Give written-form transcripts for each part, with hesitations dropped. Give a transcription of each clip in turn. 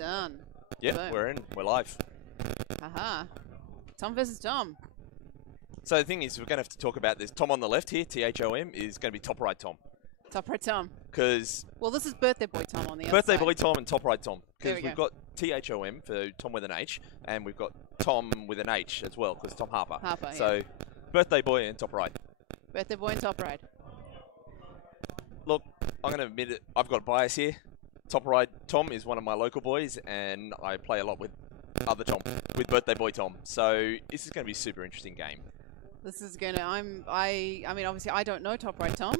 done. Yeah, Boom. we're in. We're live. Aha. Tom versus Tom. So the thing is, we're going to have to talk about this. Tom on the left here, THOM, is going to be top right Tom. Top right Tom. Because Well, this is birthday boy Tom on the other birthday side. boy Tom and top right Tom. There Because we we've got THOM for Tom with an H, and we've got Tom with an H as well, because Tom Harper. Harper, So yeah. birthday boy and top right. Birthday boy and top right. Look, I'm going to admit it. I've got bias here. Top right Tom is one of my local boys, and I play a lot with other Tom, with birthday boy Tom. So this is going to be a super interesting game. This is gonna. I mean, obviously, I don't know top right Tom,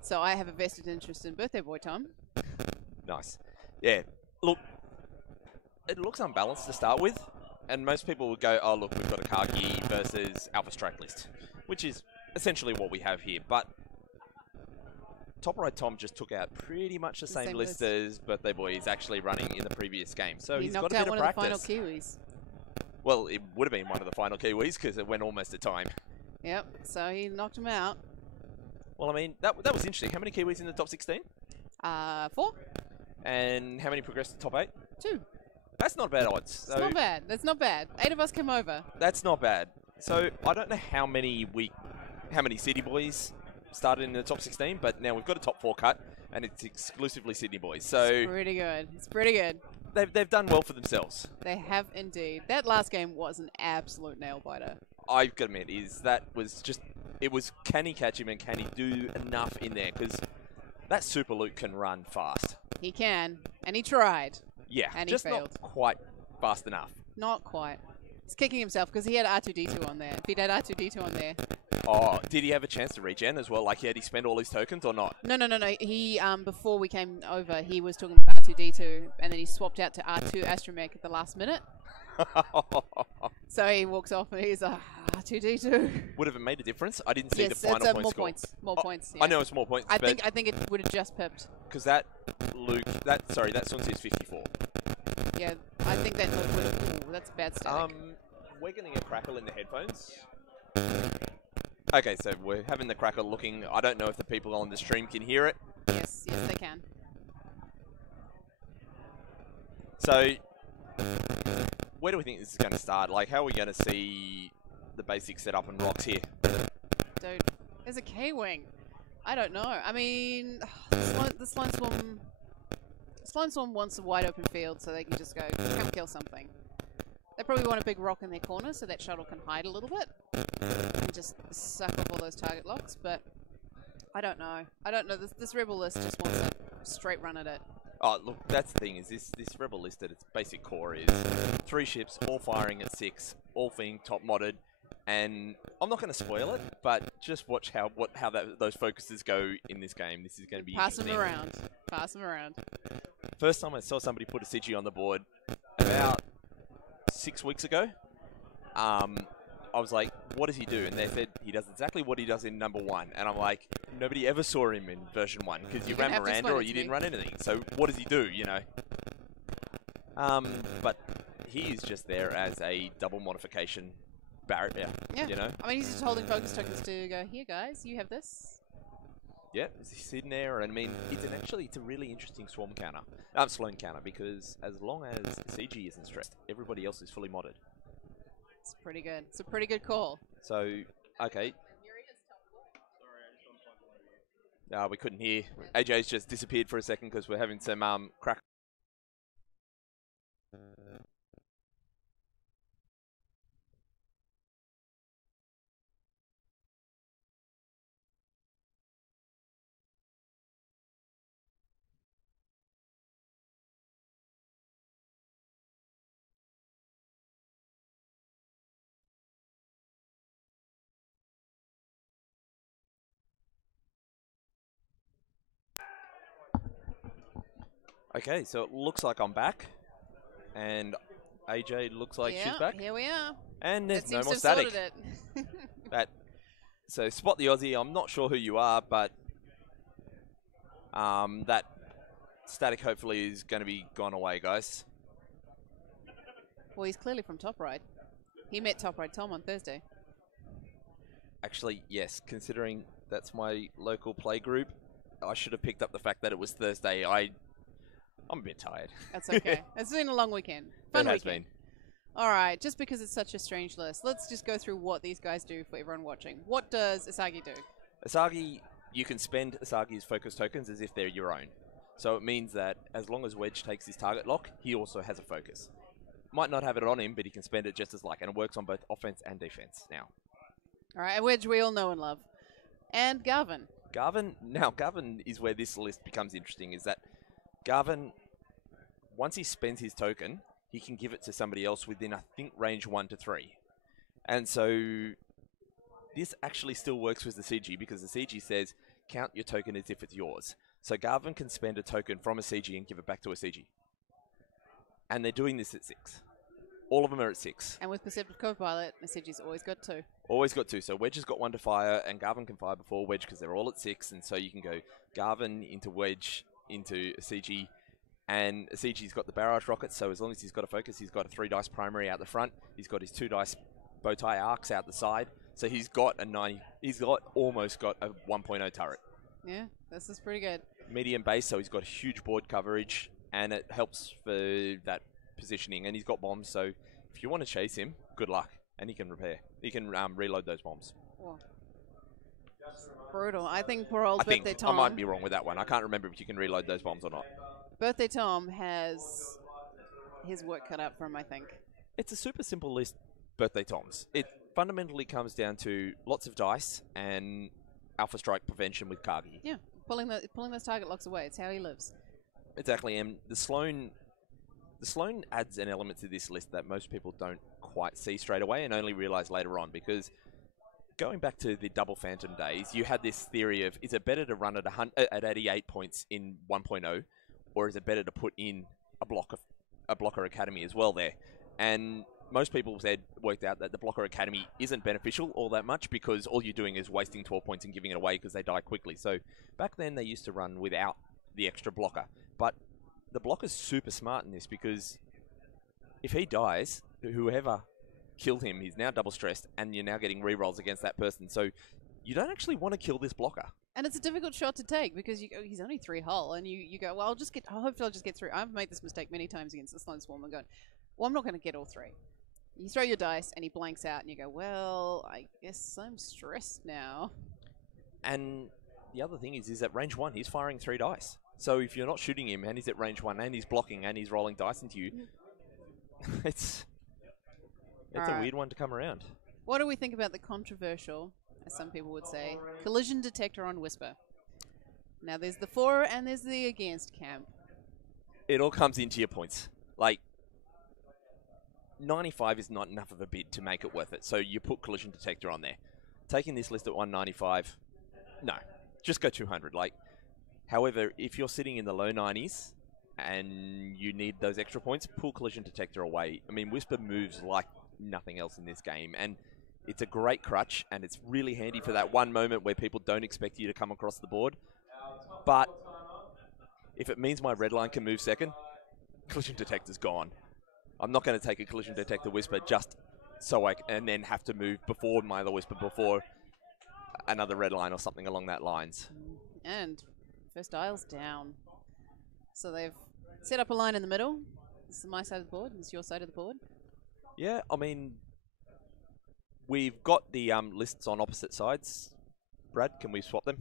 so I have a vested interest in birthday boy Tom. Nice. Yeah. Look, it looks unbalanced to start with, and most people would go, oh, look, we've got a Kagi versus Alpha Strike list, which is essentially what we have here. But top right Tom just took out pretty much the same list as birthday boy is actually running in the previous game. So he's got a bit of practice. He knocked out one of the final Kiwis. Well, it would have been one of the final Kiwis because it went almost to time. Yep, so he knocked him out. Well, I mean, that was interesting. How many Kiwis in the top 16? 4. And how many progressed to top 8? 2. That's not bad odds. It's not bad. That's not bad. 8 of us came over. That's not bad. So I don't know how many City Boys started in the top 16, but now we've got a top 4 cut, and it's exclusively Sydney Boys. So it's pretty good. It's pretty good. They've done well for themselves. They have indeed. That last game was an absolute nail biter. I've got to admit, it was can he catch him and can he do enough in there? Because that Super Luke can run fast. He can, and he tried. Yeah, and just he failed. not quite fast enough. Not quite. He's kicking himself because he had R2-D2 on there. If he'd had R2-D2 on there. Oh, did he have a chance to regen as well? Like, had he spent all his tokens or not? No. He, before we came over, he was talking about R2-D2, and then he swapped out to R2 Astromech at the last minute. So he walks off and he's like, R2-D2. Would have it made a difference? I didn't see the final it's point more score. points. More points. Yeah. I know it's more points. I think it would have just pipped. Because that Sun is 54. Yeah, I think that would have. That's bad static. We're getting a crackle in the headphones. Okay, so we're having the crackle looking. I don't know if the people on the stream can hear it. Yes, they can. So, where do we think this is going to start? Like, how are we going to see the basic setup and rocks here? Dude, there's a K-Wing. I don't know. I mean, the Sloan Swarm wants a wide open field so they can just go, come kill something. They probably want a big rock in their corner so that shuttle can hide a little bit and just suck off all those target locks, but I don't know. This Rebel list just wants a straight run at it. Oh, look, that's the thing, is this Rebel list at its basic core is 3 ships, all firing at 6, all being top modded, and I'm not going to spoil it, but just watch how those focuses go in this game. This is going to be Pass interesting. Pass them around. First time I saw somebody put a Sigi on the board about 6 weeks ago, I was like, what does he do? And they said he does exactly what he does in number 1. And I'm like, nobody ever saw him in version 1 because you ran Miranda or you didn't run anything. So what does he do, you know? But he is just there as a double modification barrier, you know? I mean, he's just holding focus tokens to go, here guys, you have this. Yeah, he's sitting there, and I mean, it's a really interesting Sloan counter, because as long as CG isn't stressed, everybody else is fully modded. It's pretty good. It's a pretty good call. So, okay. We couldn't hear. AJ's just disappeared for a second because we're having some crack. Okay, so it looks like I'm back, and AJ looks like she's back. Here we are. And there's no more static. static. So spot the Aussie. I'm not sure who you are, but that static hopefully is going to be gone away, guys. Well, he's clearly from Top Ride. He met Top Ride Tom on Thursday. Actually, yes. Considering that's my local play group, I should have picked up the fact that it was Thursday. I'm a bit tired. That's okay. It's been a long weekend. Fun It has weekend. been. All right, just because it's such a strange list, let's just go through what these guys do for everyone watching. What does Asagi do? Asagi, you can spend Asagi's focus tokens as if they're your own. So it means that as long as Wedge takes his target lock, he also has a focus. Might not have it on him, but he can spend it just as like, and it works on both offense and defense now. All right, Wedge we all know and love. And Garvin. Garvin is where this list becomes interesting, is that Garvin, once he spends his token, he can give it to somebody else within, I think, range 1 to 3. And so this actually still works with the CG because the CG says count your token as if it's yours. So Garvin can spend a token from a CG and give it back to a CG. And they're doing this at 6. All of them are at 6. And with Perceptive Co-Pilot, Message's always got 2. Always got 2. So Wedge has got 1 to fire, and Garvin can fire before Wedge because they're all at 6. And so you can go Garvin into Wedge into a CG. And a CG's got the barrage rockets, so as long as he's got a focus, he's got a 3 dice primary out the front. He's got his 2 dice bow tie arcs out the side. So he's got a 90. He's got almost got a 1.0 turret. Yeah, this is pretty good. Medium base, so he's got huge board coverage, and it helps for that positioning. And he's got bombs, so if you want to chase him, good luck. And he can repair. He can reload those bombs. Whoa. Brutal. I think poor old I think Birthday Tom. I might be wrong with that one. I can't remember if you can reload those bombs or not. Birthday Tom has his work cut out for him, I think. It's a super simple list, Birthday Toms. It fundamentally comes down to lots of dice and Alpha Strike prevention with Kagi. Yeah, pulling those target locks away. It's how he lives. Exactly, and the Sloan adds an element to this list that most people don't quite see straight away and only realize later on, because going back to the double Phantom days, you had this theory of, is it better to run at 88 points in 1.0, or is it better to put in a Blocker Academy as well there? And most people worked out that the Blocker Academy isn't beneficial all that much because all you're doing is wasting 12 points and giving it away because they die quickly. So back then they used to run without the extra blocker. But the blocker's super smart in this because if he dies, whoever killed him, he's now double stressed and you're now getting rerolls against that person. So you don't actually want to kill this blocker. And it's a difficult shot to take because he's only 3 hull, and you go, well, hopefully I'll just get through. I've made this mistake many times against the Sloan Swarm and going, well, I'm not going to get all 3. You throw your dice and he blanks out and you go, well, I guess I'm stressed now. And the other thing is at range 1, he's firing 3 dice. So if you're not shooting him and he's at range 1 and he's blocking and he's rolling dice into you, it's a weird one to come around. What do we think about the controversial, as some people would say, collision detector on Whisper? Now there's the for and there's the against camp. It all comes into your points. Like, 95 is not enough of a bid to make it worth it, so you put collision detector on there. Taking this list at 195, no, just go 200. Like, however, if you're sitting in the low 90s and you need those extra points, pull collision detector away. I mean, Whisper moves like nothing else in this game, and it's a great crutch, and it's really handy for that one moment where people don't expect you to come across the board. But if it means my red line can move second, collision detector's gone. I'm not going to take a collision detector Whisper just so and then have to move before my other Whisper before another red line or something along that lines. And first dial's down. So they've set up a line in the middle. This is my side of the board. This is your side of the board. Yeah, I mean, we've got the lists on opposite sides. Brad, can we swap them?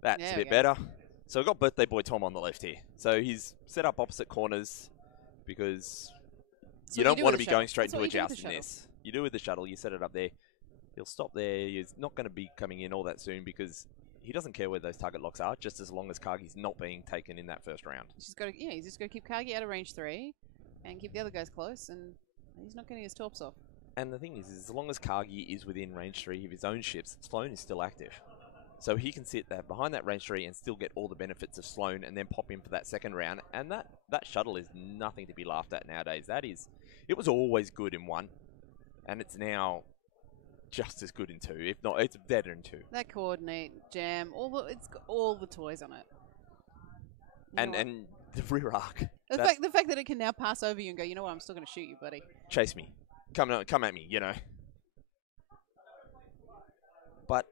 That's a bit better. So we've got Birthday Boy Tom on the left here. So he's set up opposite corners because you don't want to be going straight into a joust in this. You do with the shuttle, you set it up there. He'll stop there. He's not going to be coming in all that soon because he doesn't care where those target locks are, just as long as Kagi's not being taken in that first round. He's just got to keep Kagi out of range 3 and keep the other guys close, and he's not getting his torps off. And the thing is as long as Kagi is within range 3 of his own ships, Sloan is still active. So he can sit there behind that range 3 and still get all the benefits of Sloan and then pop in for that second round. And that shuttle is nothing to be laughed at nowadays. It was always good in 1, and it's now just as good in 2. If not, it's better in 2. That coordinate, jam, it's got all the toys on it. And the rear arc. The fact that it can now pass over you and go, you know what, I'm still going to shoot you, buddy. Chase me. Come at me, you know. But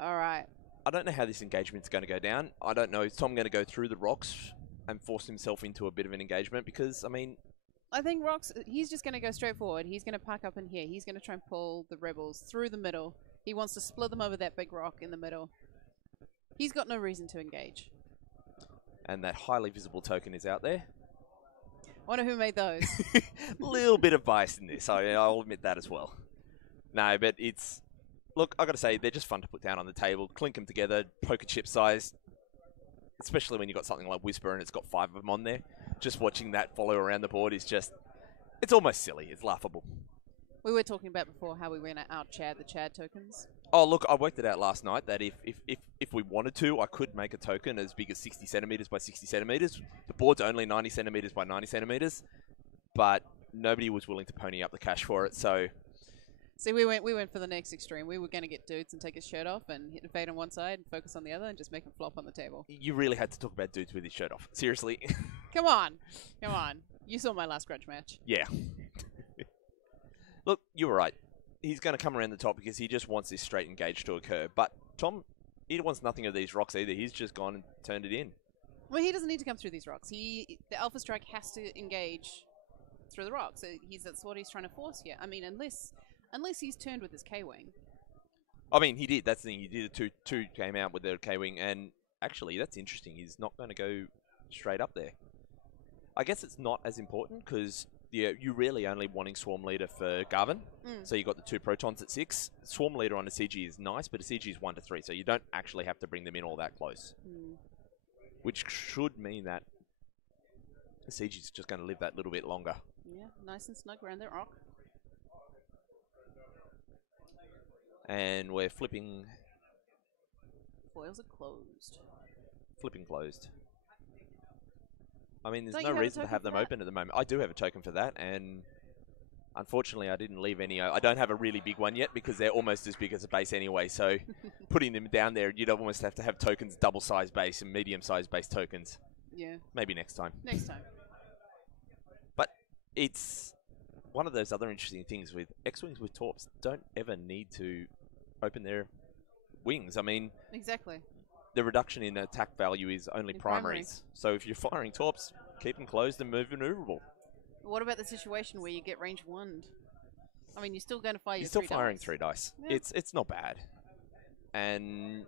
all right. I don't know how this engagement's going to go down. I don't know. Is Tom going to go through the rocks and force himself into a bit of an engagement? Because, I mean... I think Rocks, he's just going to go straight forward. He's going to park up in here. He's going to try and pull the rebels through the middle. He wants to split them over that big rock in the middle. He's got no reason to engage. And that highly visible token is out there. I wonder who made those. Little bit of bias in this, I'll admit that as well. No, but it's... Look, I got to say, they're just fun to put down on the table. Clink them together, poker chip size. Especially when you've got something like Whisper and it's got 5 of them on there. Just watching that follow around the board is just... It's almost silly. It's laughable. We were talking about before how we went out Chad the Chad tokens. Oh, look, I worked it out last night that if we wanted to, I could make a token as big as 60 centimeters by 60 centimeters. The board's only 90 centimeters by 90 centimeters, but nobody was willing to pony up the cash for it, so... See, we went for the next extreme. We were going to get Dudes and take his shirt off and hit the fade on one side and focus on the other and just make him flop on the table. You really had to talk about Dudes with his shirt off. Seriously. Come on. Come on. You saw my last grudge match. Yeah. Look, you were right. He's going to come around the top because he just wants this straight engage to occur. But Tom, he wants nothing of these rocks either. He's just gone and turned it in. Well, he doesn't need to come through these rocks. The Alpha Strike has to engage through the rocks. That's what he's trying to force here. I mean, unless he's turned with his K-Wing. I mean, he did. That's the thing. He did a two came out with their K-Wing. And actually, that's interesting. He's not going to go straight up there. I guess it's not as important because... Yeah, you're really only wanting Swarm Leader for Garvin. So you've got the 2 Protons at 6. Swarm Leader on a CG is nice, but a CG is 1 to 3, so you don't actually have to bring them in all that close. Which should mean that the CG is just going to live that little bit longer. Yeah, nice and snug around that rock. And we're flipping... Foils are closed. Flipping closed. I mean, there's no reason to have them open at the moment. I do have a token for that, and unfortunately I didn't leave any. I don't have a really big one yet because they're almost as big as a base anyway, so putting them down there, you'd almost have to have tokens double-size base and medium-size base tokens. Yeah. Maybe next time. Next time. But it's one of those other interesting things with X-Wings with Torps don't ever need to open their wings. I mean... Exactly. The reduction in attack value is only primaries. So if you're firing Torps, keep them closed and maneuverable. What about the situation where you get range 1? I mean, you're still going to fire your 3 dice. You're still firing 3 dice. Yeah. It's not bad. And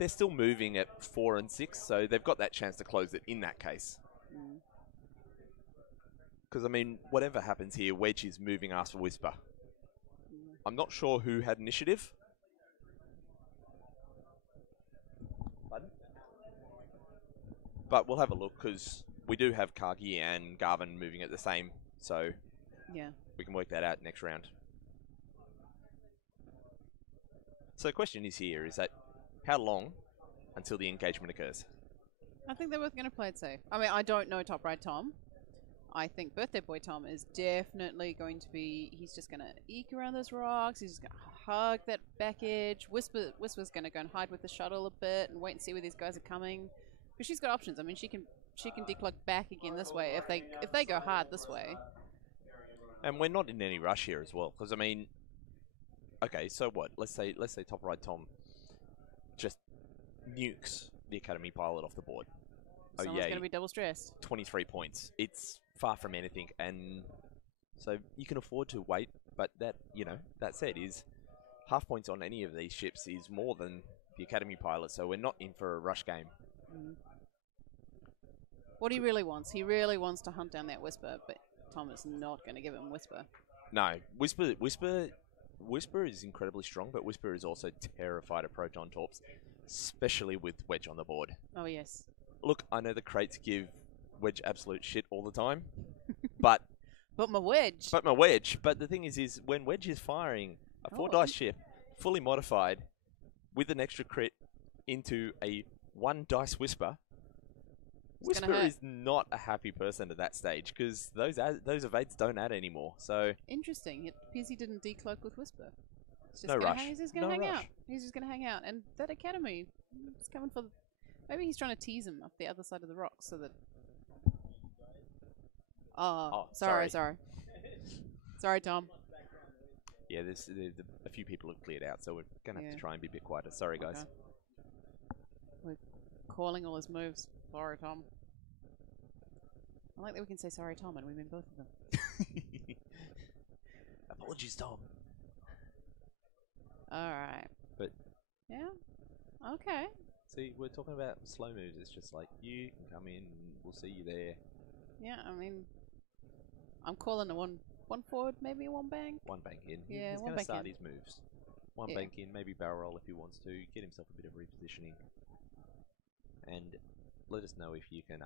they're still moving at 4 and 6, so they've got that chance to close it in that case. Because, I mean, whatever happens here, Wedge is moving us for Whisper. I'm not sure who had initiative. But we'll have a look, because we do have Kargi and Garvin moving at the same, so yeah, we can work that out next round. So the question is here, is that how long until the engagement occurs? I think they're both going to play it safe. I mean, I don't know Top Right Tom. I think Birthday Boy Tom is definitely going to be, he's just going to eke around those rocks, he's just going to hug that back edge. Whisper's going to go and hide with the shuttle a bit and wait and see where these guys are coming. Because she's got options. I mean, she can decloak back again this way if they go hard this way. And we're not in any rush here as well, because I mean, okay, so what? Let's say Top Right Tom just nukes the Academy pilot off the board. Someone's going to be double stressed. 23 points. It's far from anything, and so you can afford to wait. But that, you know, that said, is half points on any of these ships is more than the Academy pilot. So we're not in for a rush game. What he really wants to hunt down that Whisper, but Tom is not going to give him Whisper. No, Whisper is incredibly strong, but Whisper is also terrified of Proton Torps, especially with Wedge on the board. Oh yes. Look, I know the crates give Wedge absolute shit all the time, but my Wedge. But the thing is when Wedge is firing a 4-dice ship, fully modified, with an extra crit into a 1-dice Whisper, Whisper is not a happy person at that stage because those evades don't add anymore. So interesting. It appears he didn't decloak with Whisper. No rush. He's just going to hang out. He's just going to hang out. And that Academy, it's coming for. Maybe he's trying to tease him up the other side of the rock so that. Oh, sorry. Sorry, Tom. Yeah, there's a few people have cleared out, so we're going to have to try and be a bit quieter. Sorry, guys. calling all his moves. Sorry, Tom. I like that we can say sorry, Tom, and we mean both of them. Apologies, Tom. Alright. But yeah? Okay. see, we're talking about slow moves. It's just like, you can come in, we'll see you there. Yeah, I mean, I'm calling a one forward, maybe a one bank. One bank in. Yeah, he's one going to bank start in. his moves. One Yeah. bank in, maybe barrel roll if he wants to, get himself a bit of repositioning. And let us know if you can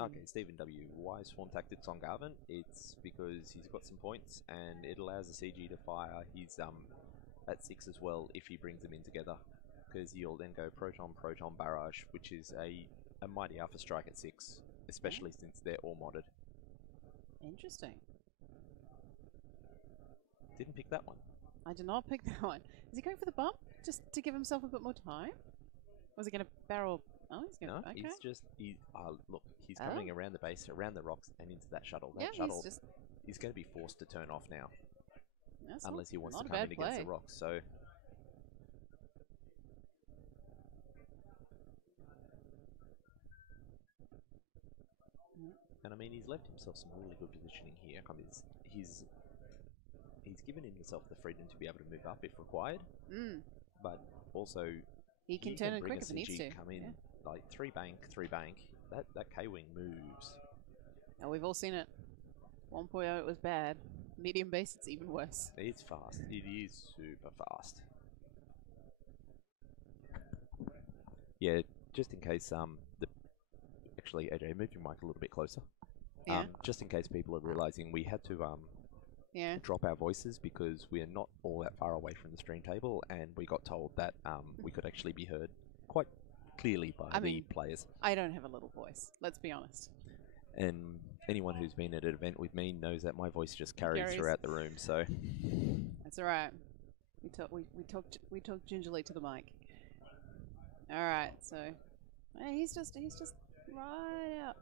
okay, Stephen W. Why Swarm Tactics on Garvin? It's because he's got some points and it allows the CG to fire his at 6 as well if he brings them in together. Because you'll then go Proton, Proton, Barrage, which is a mighty alpha strike at 6, especially since they're all modded. Interesting. Didn't pick that one. I did not pick that one. Is he going for the bump? Just to give himself a bit more time? Or is he going to barrel? Oh, he's going to. No, Okay. he's just, look, he's coming around the base, around the rocks, and into that shuttle. That shuttle, he's going to be forced to turn off now. Unless he wants to come in against the rocks. So, and I mean, he's left himself some really good positioning here. I mean, he's given himself the freedom to be able to move up if required. But also, he can turn it quick if he needs to. Come in like 3 bank. That K-wing moves. Oh, we've all seen it. 1.0 it was bad. Medium base it's even worse. It's fast. It is super fast. Yeah, just in case actually AJ, move your mic a little bit closer. Yeah. Just in case people are realizing we had to drop our voices because we are not all that far away from the stream table, and we got told that we could actually be heard quite clearly by the players. I don't have a little voice, let's be honest. And anyone who's been at an event with me knows that my voice just carries throughout the room, so that's all right. We talk gingerly to the mic. All right, so he's just right out.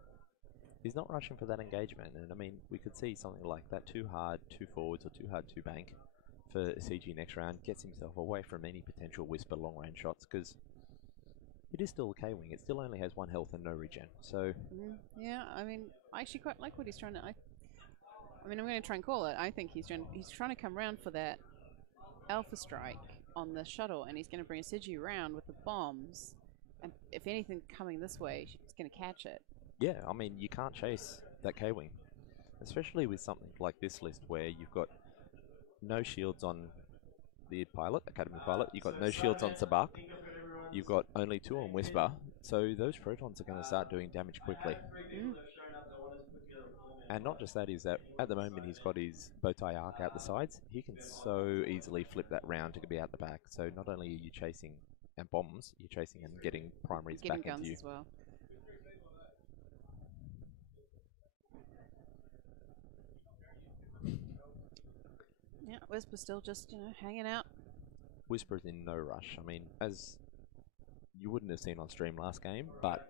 He's not rushing for that engagement, and I mean, we could see something like that, too hard, 2 forwards, or too hard, 2 bank for CG next round, gets himself away from any potential Whisper long-range shots, because it is still a K-Wing. It still only has 1 health and no regen, so... yeah, I mean, I actually quite like what he's trying to... I mean, I'm going to try and call it. I think he's trying to come round for that Alpha Strike on the shuttle, and he's going to bring a Sigi round with the bombs, and if anything coming this way, he's going to catch it. Yeah, I mean, you can't chase that K-Wing, especially with something like this list where you've got no shields on the pilot, Academy pilot, you've got no shields on Sabak, you've got only 2 on Whisper, so those protons are going to start doing damage quickly. And not just that, is that at the moment he's got his bowtie arc out the sides, he can so easily flip that round to be out the back, so not only are you chasing and bombs, you're chasing and getting primaries back into you. As well. Yeah, Whisper's still just, hanging out. Whisper's in no rush. I mean, as you wouldn't have seen on stream last game, but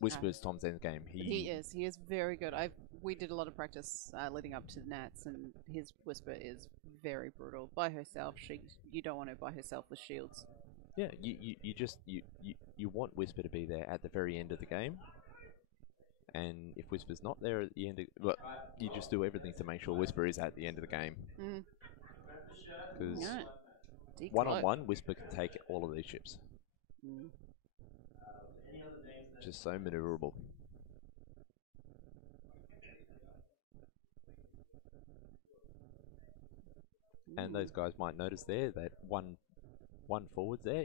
Whisper's Tom's end game. He is very good. We did a lot of practice leading up to the Nats, and his Whisper is very brutal. By herself, you don't want her by herself with shields. Yeah, you want Whisper to be there at the very end of the game. And if Whisper's not there at the end of... you just do everything to make sure Whisper is at the end of the game. Because one-on-one, Whisper can take all of these ships. Just so maneuverable. And those guys might notice there that one forwards there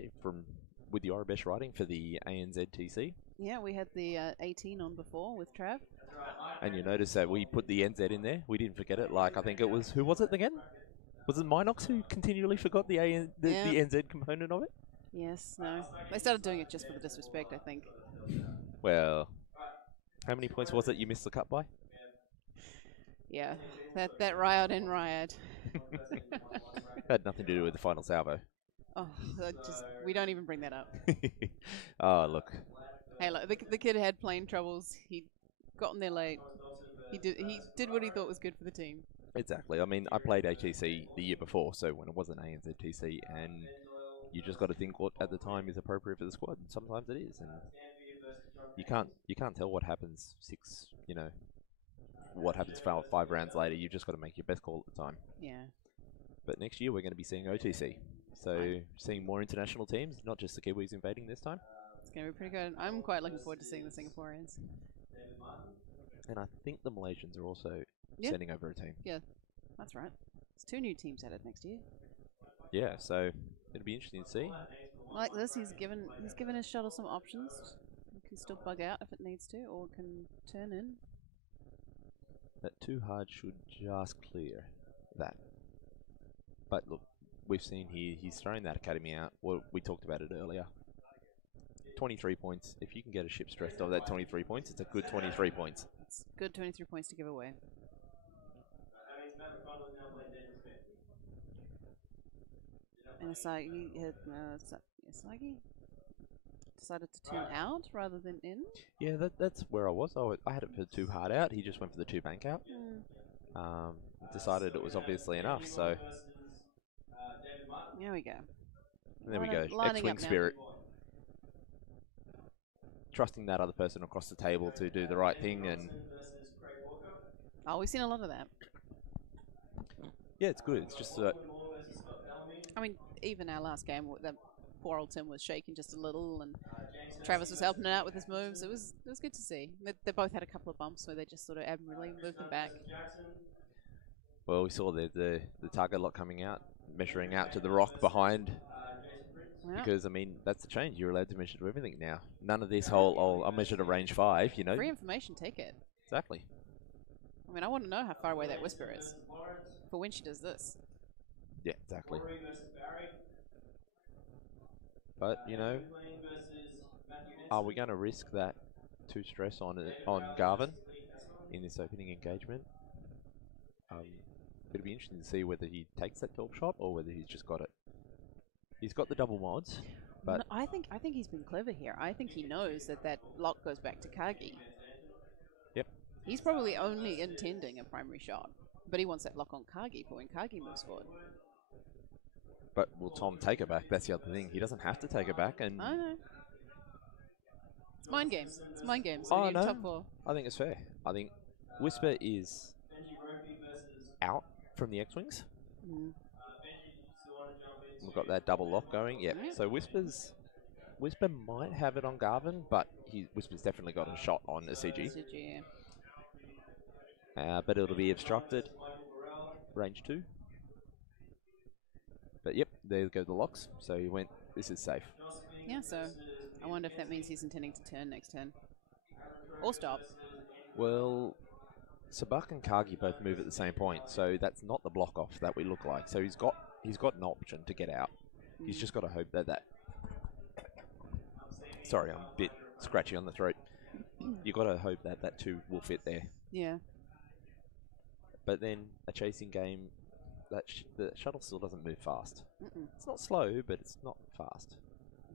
with the Orabesh riding for the ANZ TC. Yeah, we had the 18 on before with Trav. And you notice that we put the NZ in there. We didn't forget it. Like, I think it was... Who was it again? Was it Minox who continually forgot the NZ component of it? Yes, no. They started doing it just for the disrespect, I think. Well, how many points was it you missed the cut by? Yeah, that riot and riot. Had nothing to do with the final salvo. Oh, we don't even bring that up. Oh, look. Hey, look, the kid had plane troubles. He'd gotten there late. He did what he thought was good for the team. Exactly. I mean, I played ATC the year before, so when it was an ANZ TC, and You just got to think what at the time is appropriate for the squad. And sometimes it is, and you can't tell what happens what happens 5 rounds later. You've just got to make your best call at the time. Yeah. But next year we're going to be seeing OTC, so seeing more international teams, not just the Kiwis invading this time. It's going to be pretty good. I'm quite looking forward to seeing the Singaporeans. And I think the Malaysians are also sending over a team. Yeah, that's right. There's 2 new teams added next year. Yeah, so it'll be interesting to see. Like this, he's given his shuttle some options. It can still bug out if it needs to, or it can turn in. That too hard should just clear that. But look, we've seen here, he's throwing that academy out. Well, we talked about it earlier. 23 points. If you can get a ship stressed off that 23 points, it's a good 23 points. It's good 23 points to give away. And Asagi decided to turn out rather than in. Yeah, that's where I was. I had it for 2 hard out. He just went for the 2 bank out. Decided it was obviously enough, so... There we go. And there we go. X-Wing spirit. Trusting that other person across the table to do the right thing, and... Oh, we've seen a lot of that. Yeah, it's good. It's just... I mean, even our last game, the poor old Tim was shaking just a little, and Travis was helping it out with his moves. It was good to see. They both had a couple of bumps where they just sort of admirably moved them back. Well, we saw the target lock coming out, measuring out to the rock behind. Yeah. Because, I mean, that's the change. You're allowed to measure to everything now. None of this whole, I'll measure to range 5, you know. Free information, take it. Exactly. I mean, I want to know how far away that Whisper is for when she does this. Yeah, exactly. But, you know, are we going to risk that 2 stress on Garvin in this opening engagement? It'll be interesting to see whether he takes that 12 shot or whether he's just got it. He's got the double mods, but no, I think he's been clever here. I think he knows that lock goes back to Kagi. Yep. He's probably only intending a primary shot, but he wants that lock on Kagi for when Kagi moves forward. But will Tom take it back? That's the other thing. He doesn't have to take it back, and I know. It's mind games. It's mind games. Oh no, I think it's fair. I think Whisper is out from the X-Wings. We've got that double lock going. Yep. So Whisper might have it on Garvin, but Whisper's definitely got a shot on a CG. But it'll be obstructed. Range 2. But yep, there go the locks. So he went, this is safe. Yeah, so I wonder if that means he's intending to turn next turn. Or stop. Well, Sabak and Kagi both move at the same point, so that's not the block off that we look like. So he's got an option to get out. He's just got to hope that sorry, I'm a bit scratchy on the throat. You got to hope that 2 will fit there. Yeah. But then a chasing game, the shuttle still doesn't move fast. It's not slow, but it's not fast.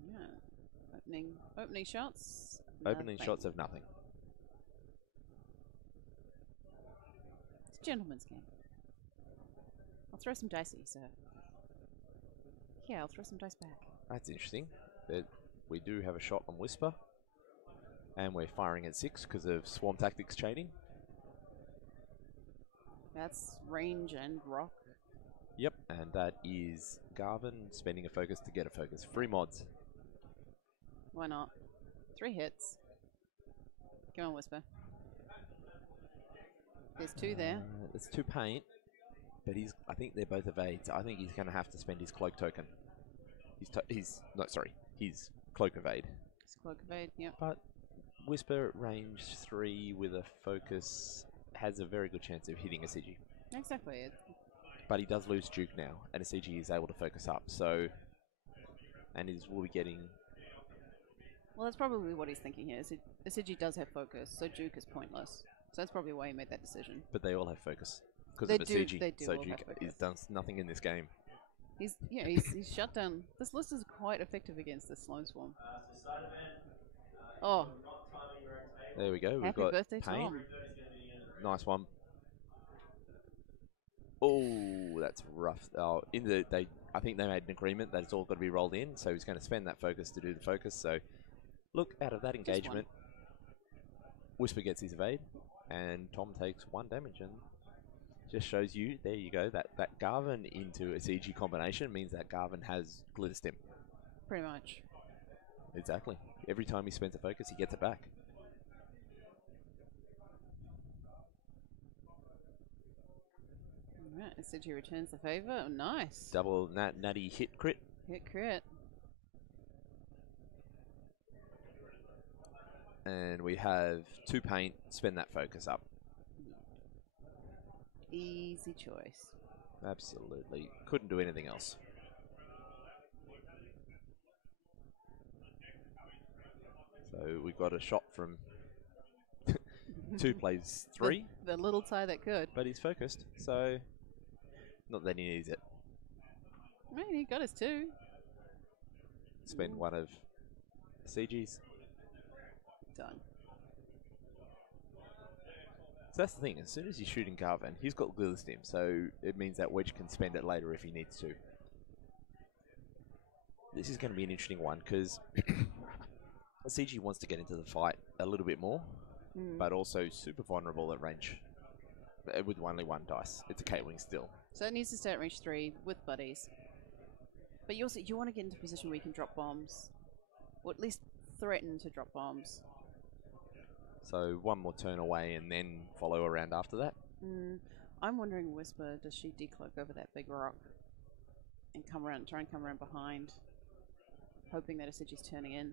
Yeah. Opening shots. Opening shots have nothing. It's a gentleman's game. I'll throw some dicey, so... Yeah, I'll throw some dice back. That's interesting. We do have a shot on Whisper. And we're firing at 6 because of Swarm Tactics chaining. That's range and rock. Yep, and that is Garvin spending a focus to get a focus. Free mods. Why not? 3 hits. Come on, Whisper. There's 2 there. There's 2 paint, but I think they're both evades. I think he's going to have to spend his cloak token. His cloak evade. His cloak evade, yep. But Whisper range 3 with a focus has a very good chance of hitting a CG. Exactly. But he does lose Duke now, and a CG is able to focus up, so... And will be getting... Well, that's probably what he's thinking here. A CG does have focus, so Duke is pointless. So that's probably why he made that decision. But they all have focus. Because of a CG. They do so all Duke have focus. does nothing in this game. He's shut down. This list is quite effective against this Sloan Swarm. Oh. There we go. We've Happy got birthday, Pain. Tom. Nice one. Oh, that's rough. Oh, I think they made an agreement that it's all got to be rolled in, so he's going to spend that focus to do the focus. So, look, out of that engagement, Whisper gets his evade, and Tom takes 1 damage, and just shows you, there you go, that Garvin into a CG combination means that Garvin has Glitter Stim. Pretty much. Exactly. Every time he spends a focus, he gets it back. Alright, SCG returns the favour. Oh, nice. Double natty hit crit. Hit crit. And we have 2 paint, spend that focus up. Easy choice. Absolutely. Couldn't do anything else. So we got a shot from 2 plays 3. The little tie that could. But he's focused, so not that he needs it. I mean, he got his 2. Spend 1 of CG's. Done. So that's the thing, as soon as you're shooting Garvin, he's got Glitter Stim, so it means that Wedge can spend it later if he needs to. This is going to be an interesting one, because CG wants to get into the fight a little bit more, but also super vulnerable at range with only 1 dice. It's a K-Wing still. So it needs to stay at range 3 with buddies. But you want to get into a position where you can drop bombs, or at least threaten to drop bombs. So 1 more turn away and then follow around after that? I'm wondering, Whisper, does she decloak over that big rock and try and come around behind, hoping that Asiji's turning in?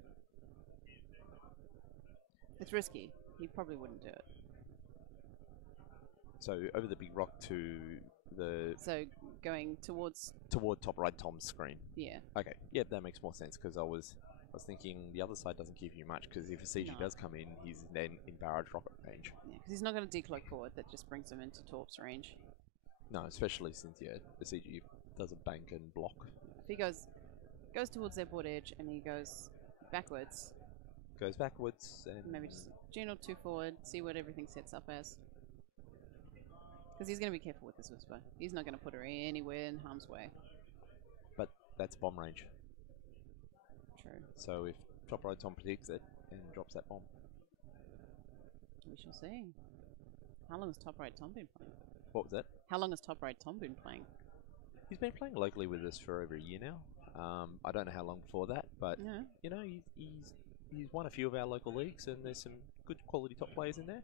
It's risky. He probably wouldn't do it. So over the big rock to the... So going toward top right Tom's screen. Yeah. Okay. Yeah, that makes more sense, because I was thinking the other side doesn't give you much, because if a CG does come in, he's then in barrage rocket range. Yeah, because he's not going to decloak forward. That just brings him into Torp's range. No, especially since, yeah, the CG does a bank and block. If he goes towards their board edge and he goes backwards. Goes backwards and... Maybe just Gene or 2 forward, see what everything sets up as. Because he's going to be careful with this Whisper. He's not going to put her anywhere in harm's way. But that's bomb range. True. So if top right Tom predicts it and drops that bomb. We shall see. How long has top right Tom been playing? What was that? How long has top right Tom been playing? He's been playing locally with us for over a year now. I don't know how long before that, but you know, he's won a few of our local leagues, and there's some good quality top players in there.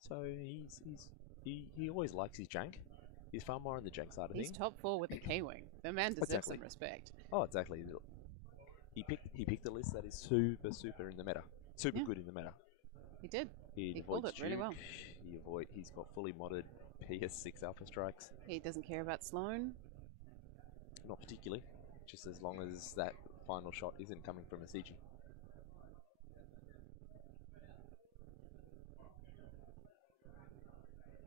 So he always likes his jank. He's far more on the jank side of things. He's top 4 with a K-Wing. The man deserves some respect. Oh, exactly. He picked a list that is super in the meta. Super good in the meta. He did. He pulled it really well. He's got fully modded PS6 Alpha Strikes. He doesn't care about Sloan. Not particularly. Just as long as that final shot isn't coming from a CG.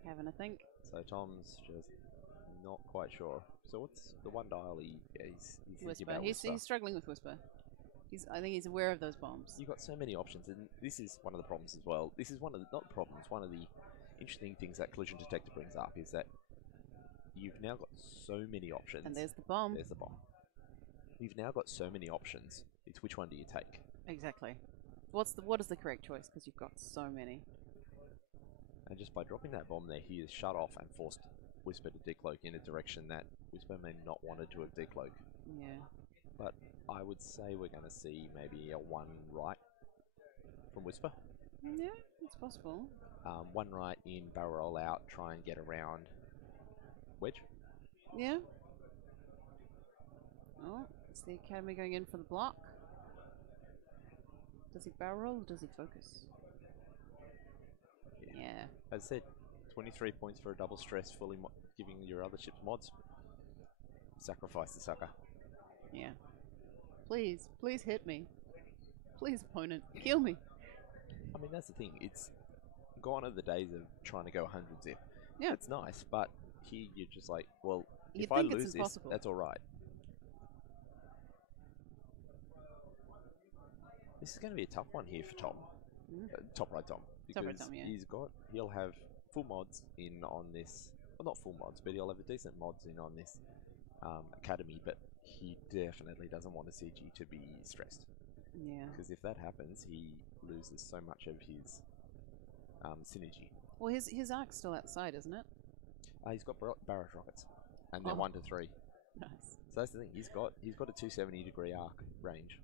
Having a think. So Tom's just not quite sure. So what's the 1 dial he's Whisper. He's struggling with Whisper. I think he's aware of those bombs. You've got so many options, and this is one of the problems as well. This is one of the, not problems, one of the interesting things that Collision Detector brings up is that you've now got so many options. And there's the bomb. There's the bomb. You've now got so many options. It's which one do you take? Exactly. What is the correct choice? Because you've got so many. And just by dropping that bomb there, he is shut off and forced Whisper to decloak in a direction that Whisper may not wanted to have decloaked. Yeah. But I would say we're going to see maybe a 1 right from Whisper. Yeah, it's possible. 1 right in, barrel roll out, try and get around Wedge. Yeah. Oh, it's the Academy going in for the block. Does he barrel roll or does he focus? Yeah. As I said, 23 points for a double stress, fully giving your other ships mods. Sacrifice the sucker. Yeah. Please, please hit me. Please, opponent, kill me. I mean, that's the thing. It's gone are the days of trying to go 100 zip. Yeah. It's nice, but here you're just like, well, You'd if I lose this, that's alright. This is going to be a tough one here for Tom. Top right Tom. Because top right Tom, yeah. He'll have full mods in on this. Well, not full mods, but he'll have a decent mods in on this Academy, but he definitely doesn't want a CG to be stressed. Yeah. Because if that happens, he loses so much of his synergy. Well, his arc's still outside, isn't it? He's got barrage rockets, and they're Oh. 1 to 3. Nice. So that's the thing. He's got a 270-degree arc range.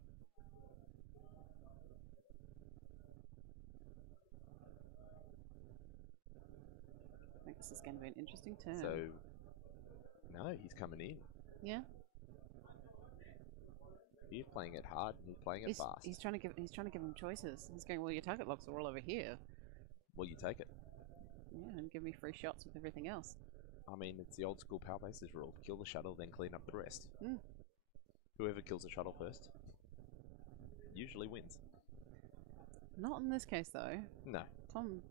I think this is going to be an interesting turn. So no, he's coming in. Yeah. He's playing it hard and he's playing it fast. He's trying to give him choices. He's going, well, your target locks are all over here. Well, you take it. Yeah, and give me free shots with everything else. I mean, it's the old school power bases rule. Kill the shuttle, then clean up the rest. Mm. Whoever kills the shuttle first usually wins. Not in this case, though. No.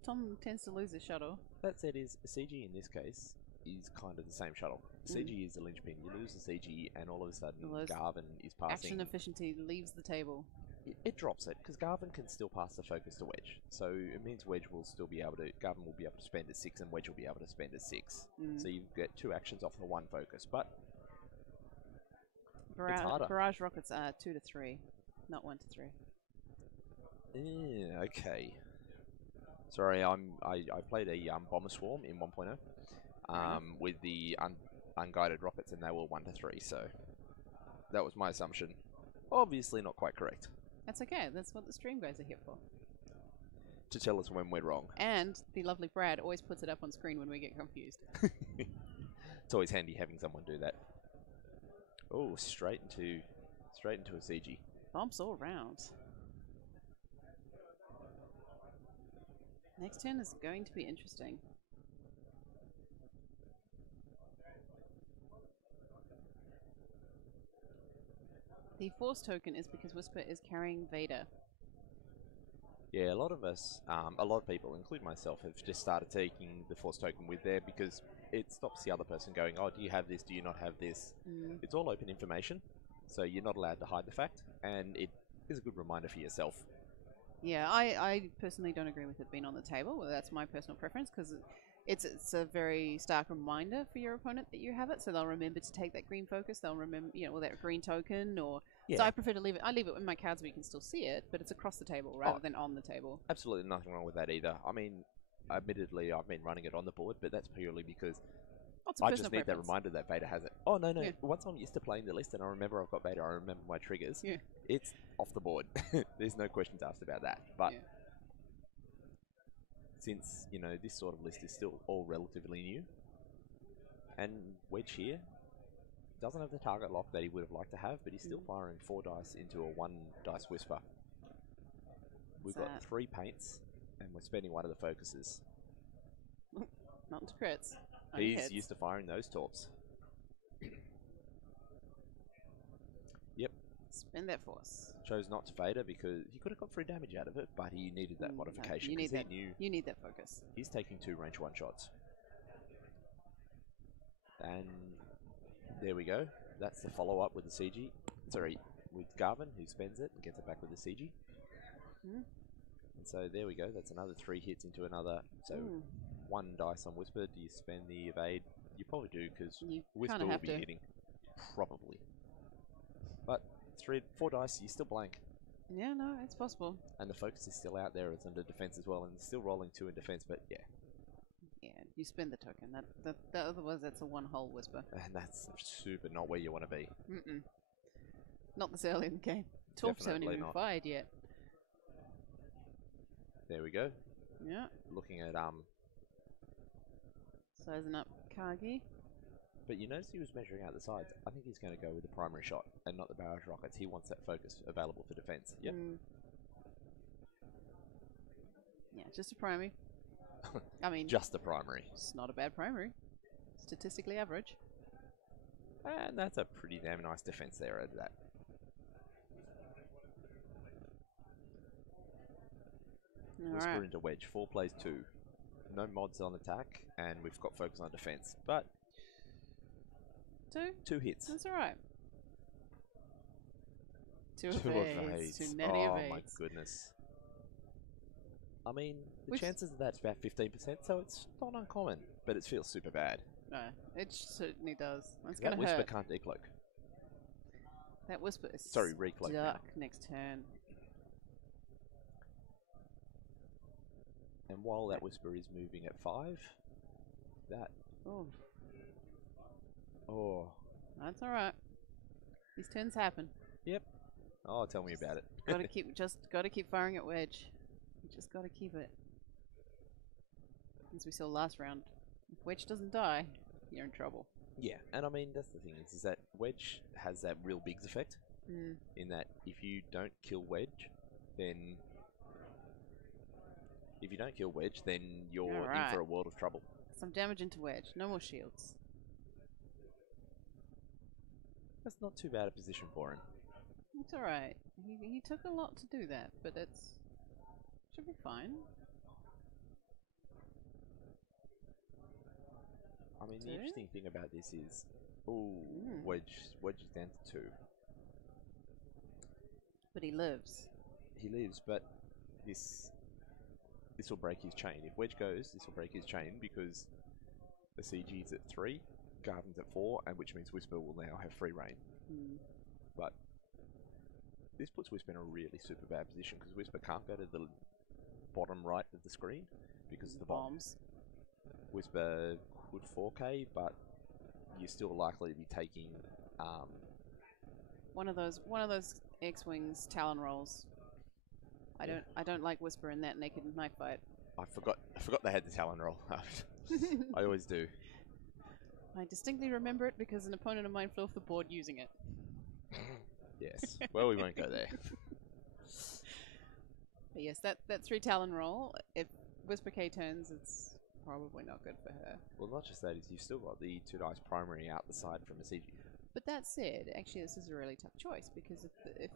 Tom tends to lose his shuttle. That said, CG in this case is kind of the same shuttle. CG is the linchpin. You lose the CG, and all of a sudden, Garvin is passing. Action efficiency leaves the table. It drops it, because Garvin can still pass the focus to Wedge. So it means Wedge will still be able to. Garvin will be able to spend a 6, and Wedge will be able to spend a 6. So you get 2 actions off the 1 focus, but it's harder. Barrage rockets are 2 to 3, not 1 to 3. Yeah, okay. Sorry, I played a bomber swarm in 1.0 with the unguided rockets, and they were 1 to 3. So that was my assumption. Obviously, not quite correct. That's okay. That's what the stream guys are here for. To tell us when we're wrong. And the lovely Brad always puts it up on screen when we get confused. It's always handy having someone do that. Oh, straight into a CG. Bumps all round. Next turn is going to be interesting. The force token is because Whisper is carrying Vader. Yeah, a lot of us, a lot of people, including myself, have just started taking the force token with there because it stops the other person going, oh, do you have this, do you not have this? It's all open information, so you're not allowed to hide the fact, and it is a good reminder for yourself. Yeah, I personally don't agree with it being on the table. Well, that's my personal preference because it's a very stark reminder for your opponent that you have it, so they'll remember to take that green focus. They'll remember, or that green token, or so I prefer to leave it. I leave it in my cards where you can still see it, but it's across the table rather than on the table. Absolutely nothing wrong with that either. I mean, admittedly, I've been running it on the board, but that's purely because I just need that reminder that Vader has it. Oh no! Yeah. Once I'm used to playing the list and I remember I've got Vader, I remember my triggers. Yeah. It's off the board. There's no questions asked about that. But since this sort of list is still all relatively new, and Wedge here doesn't have the target lock that he would have liked to have, but he's still firing 4 dice into a 1 dice Whisper. We've got 3 paints, and we're spending 1 of the focuses. Not into crits. He's used to firing those torps. Yep. Spend that force. Chose not to Vader because he could have got free damage out of it, but he needed that modification. You need that. You need that focus. He's taking 2 range 1 shots. And there we go. That's the follow-up with the CG. Sorry, with Garvin, who spends it and gets it back with the CG. And so there we go. That's another 3 hits into another. So 1 dice on Whisper. Do you spend the evade? You probably do, because Whisper will be hitting. Probably. But 4 dice, you're still blank. Yeah, no, it's possible. And the focus is still out there. It's under defense as well, and still rolling 2 in defense, but yeah. Yeah, you spend the token. Otherwise, that's a 1-hole Whisper. And that's super not where you want to be. Not this early in the game. Torps haven't even fired yet. There we go. Yeah. Looking at sizing up Kagi. But you notice he was measuring out the sides. I think he's going to go with the primary shot and not the barrage rockets. He wants that focus available for defense. Yep. Yeah, just a primary. I mean, just the primary. It's not a bad primary. Statistically average. And that's a pretty damn nice defense there at that. Whisper into Wedge. 4 plays 2. No mods on attack, and we've got focus on defense. But 2 hits. That's alright. 2 evades. Too many evades. Oh my goodness. I mean, the chances of that's about 15%, so it's not uncommon, but it feels super bad. No, it certainly does. It's that gonna Whisper hurt. can't decloak. That Whisper is Sorry, recloak now. stuck next turn. And while that Whisper is moving at 5, that... Oh, Oh. that's all right. These turns happen. Yep. Oh, tell me about it. Gotta keep firing at Wedge. You just gotta keep it. As we saw last round, if Wedge doesn't die, you're in trouble. Yeah, and I mean, that's the thing, is that Wedge has that real bigs effect. Mm. In that, if you don't kill Wedge, then... If you don't kill Wedge, then you're in for a world of trouble. Some damage into Wedge. No more shields. That's not too bad a position for him. It's alright. He took a lot to do that, but it's... should be fine. I mean, the interesting thing about this is... Ooh, Wedge is down to 2. But he lives. He lives, but this will break his chain. If Wedge goes, this will break his chain because the CG's at 3, Garden's at 4, and which means Whisper will now have free reign. Mm. But this puts Whisper in a really super bad position because Whisper can't go to the bottom right of the screen because of the bombs. Whisper could 4K, but you're still likely to be taking one of those X-Wings Talon rolls. I don't like Whisper in that naked knife fight. I forgot they had the Talon roll. I always do. I distinctly remember it because an opponent of mine flew off the board using it. Yes. Well, we won't go there. But yes, that 3 Talon roll, if Whisper K turns, it's probably not good for her. Well, not just that, is you've still got the 2 dice primary out the side from a CG. But that said, actually this is a really tough choice because if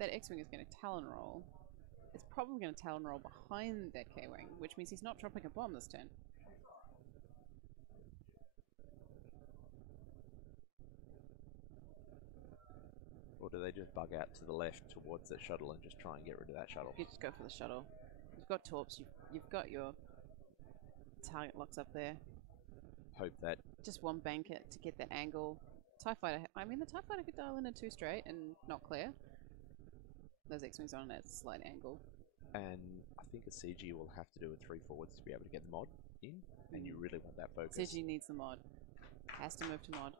that X-Wing is going to Talon roll, it's probably going to Talon roll behind that K-Wing, which means he's not dropping a bomb this turn. Or do they just bug out to the left towards that shuttle and just try and get rid of that shuttle? You just go for the shuttle. You've got torps, you've got your target locks up there. Hope that... Just one bank it to get that angle. TIE Fighter, I mean the TIE Fighter could dial in a 2 straight and not clear. Those X-Wings are on that slight angle. And I think a CG will have to do a 3 forwards to be able to get the mod in, and you really want that focus. CG needs the mod. Has to move to mod.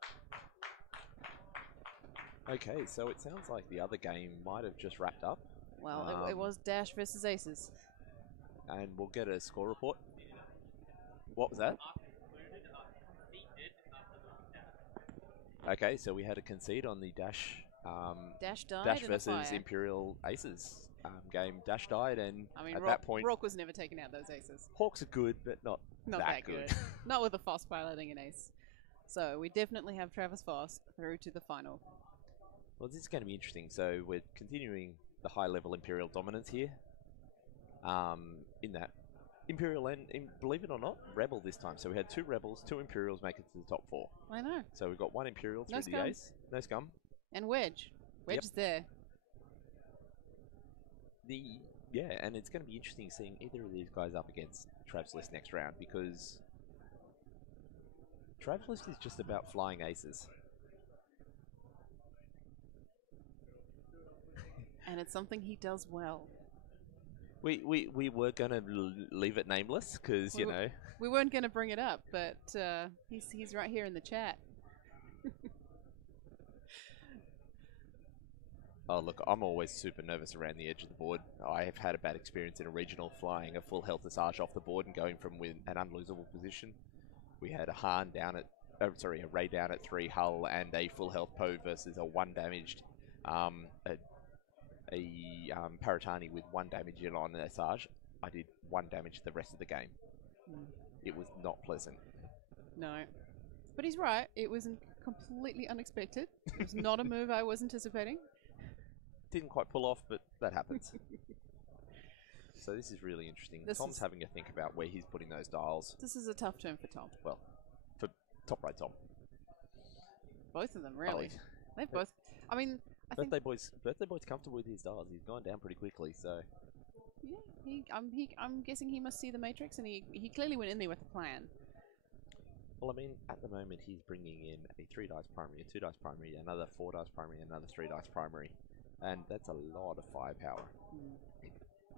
Okay, so it sounds like the other game might have just wrapped up. Well, it was Dash versus Aces. And we'll get a score report. What was that? Okay, so we had a concede on the Dash... Dash died Dash in versus Imperial Aces game. Dash died, and I mean, at that point... Rock was never taking out those Aces. Hawks are good, but not that good. Not with a Foss piloting an Ace. So we definitely have Travis Foss through to the final. Well, this is going to be interesting. So we're continuing the high-level Imperial dominance here. In that Imperial and, believe it or not, Rebel this time. So we had 2 Rebels, 2 Imperials make it to the top 4. I know. So we've got 1 Imperial through the Ace. No scum. And Wedge. Wedge is there. Yeah, and it's going to be interesting seeing either of these guys up against Trav's list next round because Trav's list is just about flying aces. And it's something he does well. We were going to leave it nameless because, you know... We weren't going to bring it up, but he's right here in the chat. Oh, look, I'm always super nervous around the edge of the board. I have had a bad experience in a regional flying a full health Asajj off the board and going from an unlosable position. We had a Han down at... a Ray down at 3 hull and a full health Poe versus a 1 damaged... Paratani with 1 damage in on an Asajj. I did 1 damage the rest of the game. It was not pleasant. No. But he's right. It was completely unexpected. It was not a move I was anticipating. Didn't quite pull off, but that happens. So this is really interesting. Tom's having to think about where he's putting those dials. This is a tough turn for Tom. Well, for top right Tom. Both of them, really. They've both... I mean... Birthday boy's comfortable with his dials. He's gone down pretty quickly, so... Yeah, I'm guessing he must see the Matrix, and he clearly went in there with a plan. Well, I mean, at the moment he's bringing in a 3 dice primary, a 2 dice primary, another 4 dice primary, another 3 dice primary, and that's a lot of firepower.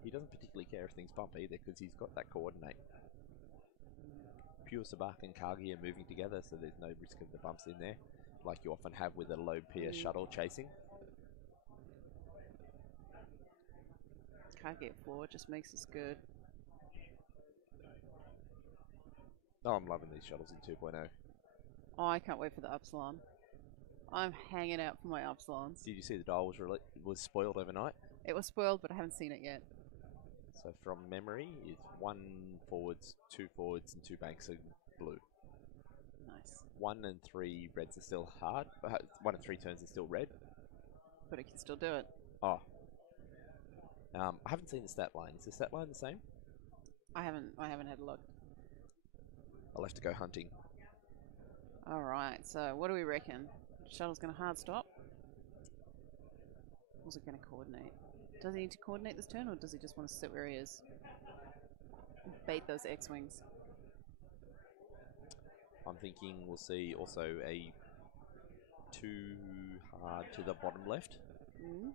He doesn't particularly care if things bump either because he's got that coordinate. Pure Sabak and Kagi are moving together, so there's no risk of the bumps in there, like you often have with a low PS shuttle chasing. Can't get 4, just makes us good. Oh, I'm loving these shuttles in 2.0. Oh, I can't wait for the Upsilon. I'm hanging out for my Upsilons. Did you see the dial was spoiled overnight? It was spoiled, but I haven't seen it yet. So from memory, it's 1 forwards, 2 forwards, and 2 banks are blue. Nice. 1 and 3 reds are still hard. 1 and 3 turns are still red. But it can still do it. Oh. I haven't seen the stat line. Is the stat line the same? I haven't had a look. I'll have to go hunting. Alright, so what do we reckon? Shuttle's going to hard stop? Or is it going to coordinate? Does he need to coordinate this turn, or does he just want to sit where he is? Bait those X-Wings. I'm thinking we'll see also a 2 hard to the bottom left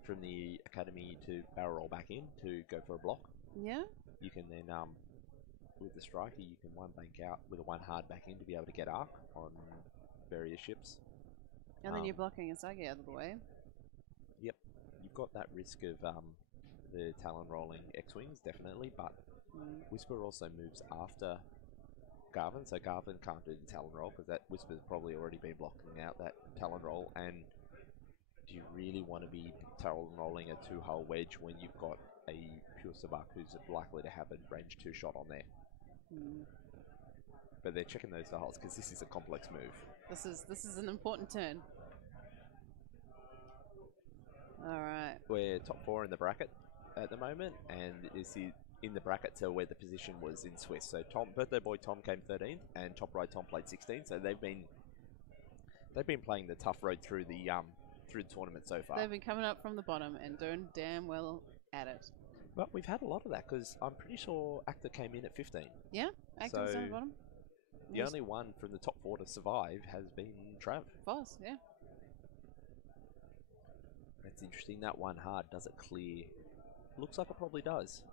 from the academy to barrel roll back in to go for a block. Yeah? You can then, with the striker, you can 1 bank out with a 1 hard back in to be able to get arc on various ships. And then you're blocking a Sagi out of the way. Yep. You've got that risk of the Talon rolling X-Wings, definitely, but Whisper also moves after Garvin, so Garvin can't do the Talon roll because that Whisper's probably already been blocking out that Talon roll, and do you really want to be Talon rolling a 2-hull wedge when you've got a Pure Sabak who's likely to have a range 2 shot on there? But they're checking those dials because this is a complex move. This is an important turn. Alright. We're top 4 in the bracket at the moment, and this is in the bracket to where the position was in Swiss. So birthday boy Tom came 13th, and top right Tom played 16th. So they've been playing the tough road through the tournament so far. They've been coming up from the bottom and doing damn well at it. But we've had a lot of that because I'm pretty sure Actor came in at 15. Yeah, Actor was down the bottom. The only one from the top 4 to survive has been Trav. Voss, yeah. That's interesting. That 1 hard, does it clear? Looks like it probably does.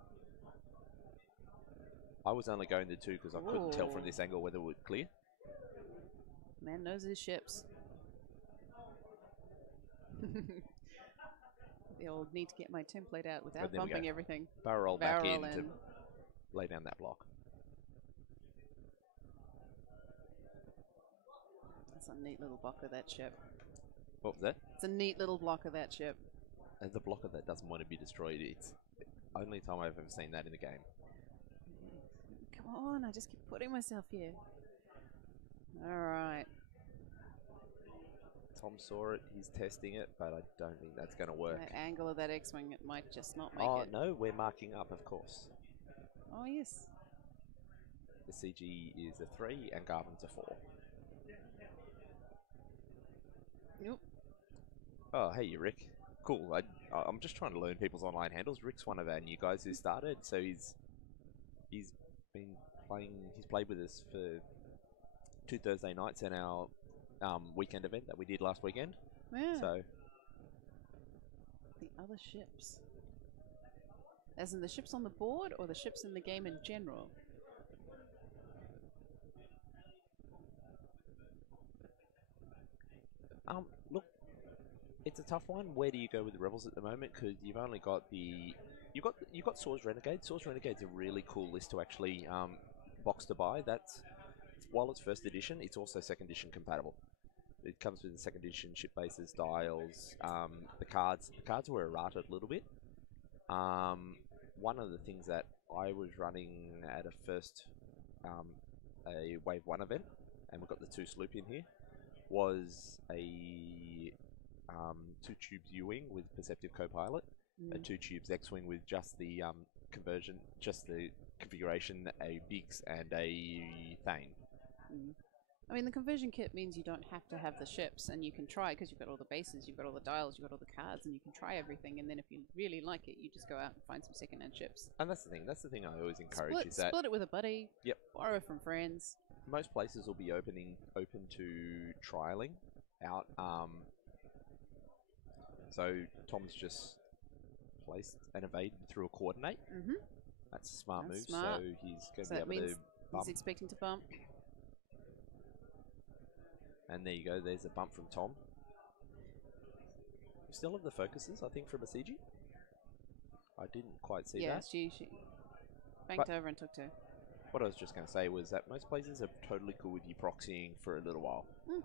I was only going to 2 because I couldn't tell from this angle whether it would clear. Man knows his ships. The old need to get my template out without bumping everything. Barrel roll back in to lay down that block. That's a neat little block of that ship. What was that? It's a neat little block of that ship. The blocker that doesn't want to be destroyed. It's the only time I've ever seen that in the game. Come on, I just keep putting myself here. Alright. Tom saw it, he's testing it, but I don't think that's going to work. The angle of that X-Wing, it might just not make it. Oh, no, we're marking up, of course. Oh, yes. The CG is a 3 and Garvin's a 4. Nope. Oh, hey, Rick. Cool. I'm just trying to learn people's online handles. Rick's one of our new guys who started, so he's been playing. He's played with us for 2 Thursday nights in our weekend event that we did last weekend. Yeah. So the other ships, as in the ships on the board, or the ships in the game in general. Look, it's a tough one. Where do you go with the Rebels at the moment? Because you've only got you've got Swords Renegades. Swords Renegade's a really cool list to actually box to buy. While it's 1st edition, it's also 2nd edition compatible. It comes with the 2nd edition ship bases, dials, the cards. The cards were errated a little bit. One of the things that I was running at a Wave 1 event, and we've got the 2 sloop in here, was a 2 tubes U-wing with Perceptive Copilot, a 2 tubes X-wing with just the conversion, just the configuration, a Biggs and a Thane. I mean, the conversion kit means you don't have to have the ships, and you can try, because you've got all the bases, you've got all the dials, you've got all the cards, and you can try everything, and then if you really like it, you just go out and find some second-hand ships. And that's the thing I always encourage, Split it with a buddy. Yep. Borrow from friends. most places will be open to trialing out. So Tom's just placed an evade through a coordinate. Mm-hmm. That's a smart move. Smart. So he's going So to be able to bump. he's expecting to bump. And there you go. There's a bump from Tom. We still have the focuses, I think, from Asiji. I didn't quite see that. Yeah, she banked over and took 2. What I was just going to say was that most places are totally cool with you proxying for a little while. Mm.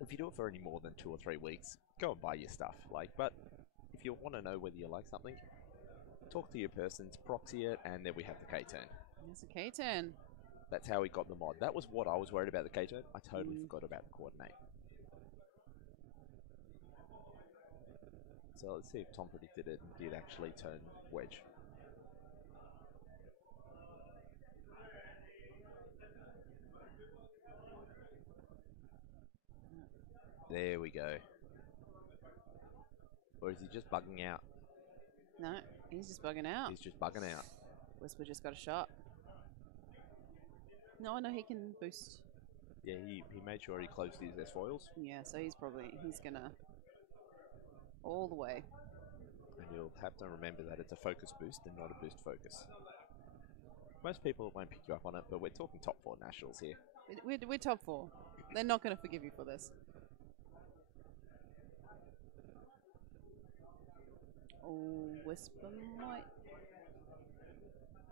If you do it for any more than 2 or 3 weeks, go and buy your stuff. But if you want to know whether you like something, talk to your persons, proxy it, and then we have the K-turn. There's a K-turn. That's how we got the mod. That was what I was worried about the K-turn. I totally forgot about the coordinate. So let's see if Tom predicted it and did actually turn wedge. There we go. Or is he just bugging out? No, he's just bugging out. He's just bugging out. Whisper just got a shot. No, I know he can boost. Yeah, he made sure he closed his S-foils. Yeah, so he's gonna all the way. And you'll have to remember that it's a focus boost and not a boost focus. Most people won't pick you up on it, but we're talking top 4 nationals here. We're top 4. They're not going to forgive you for this. Oh, Whisper might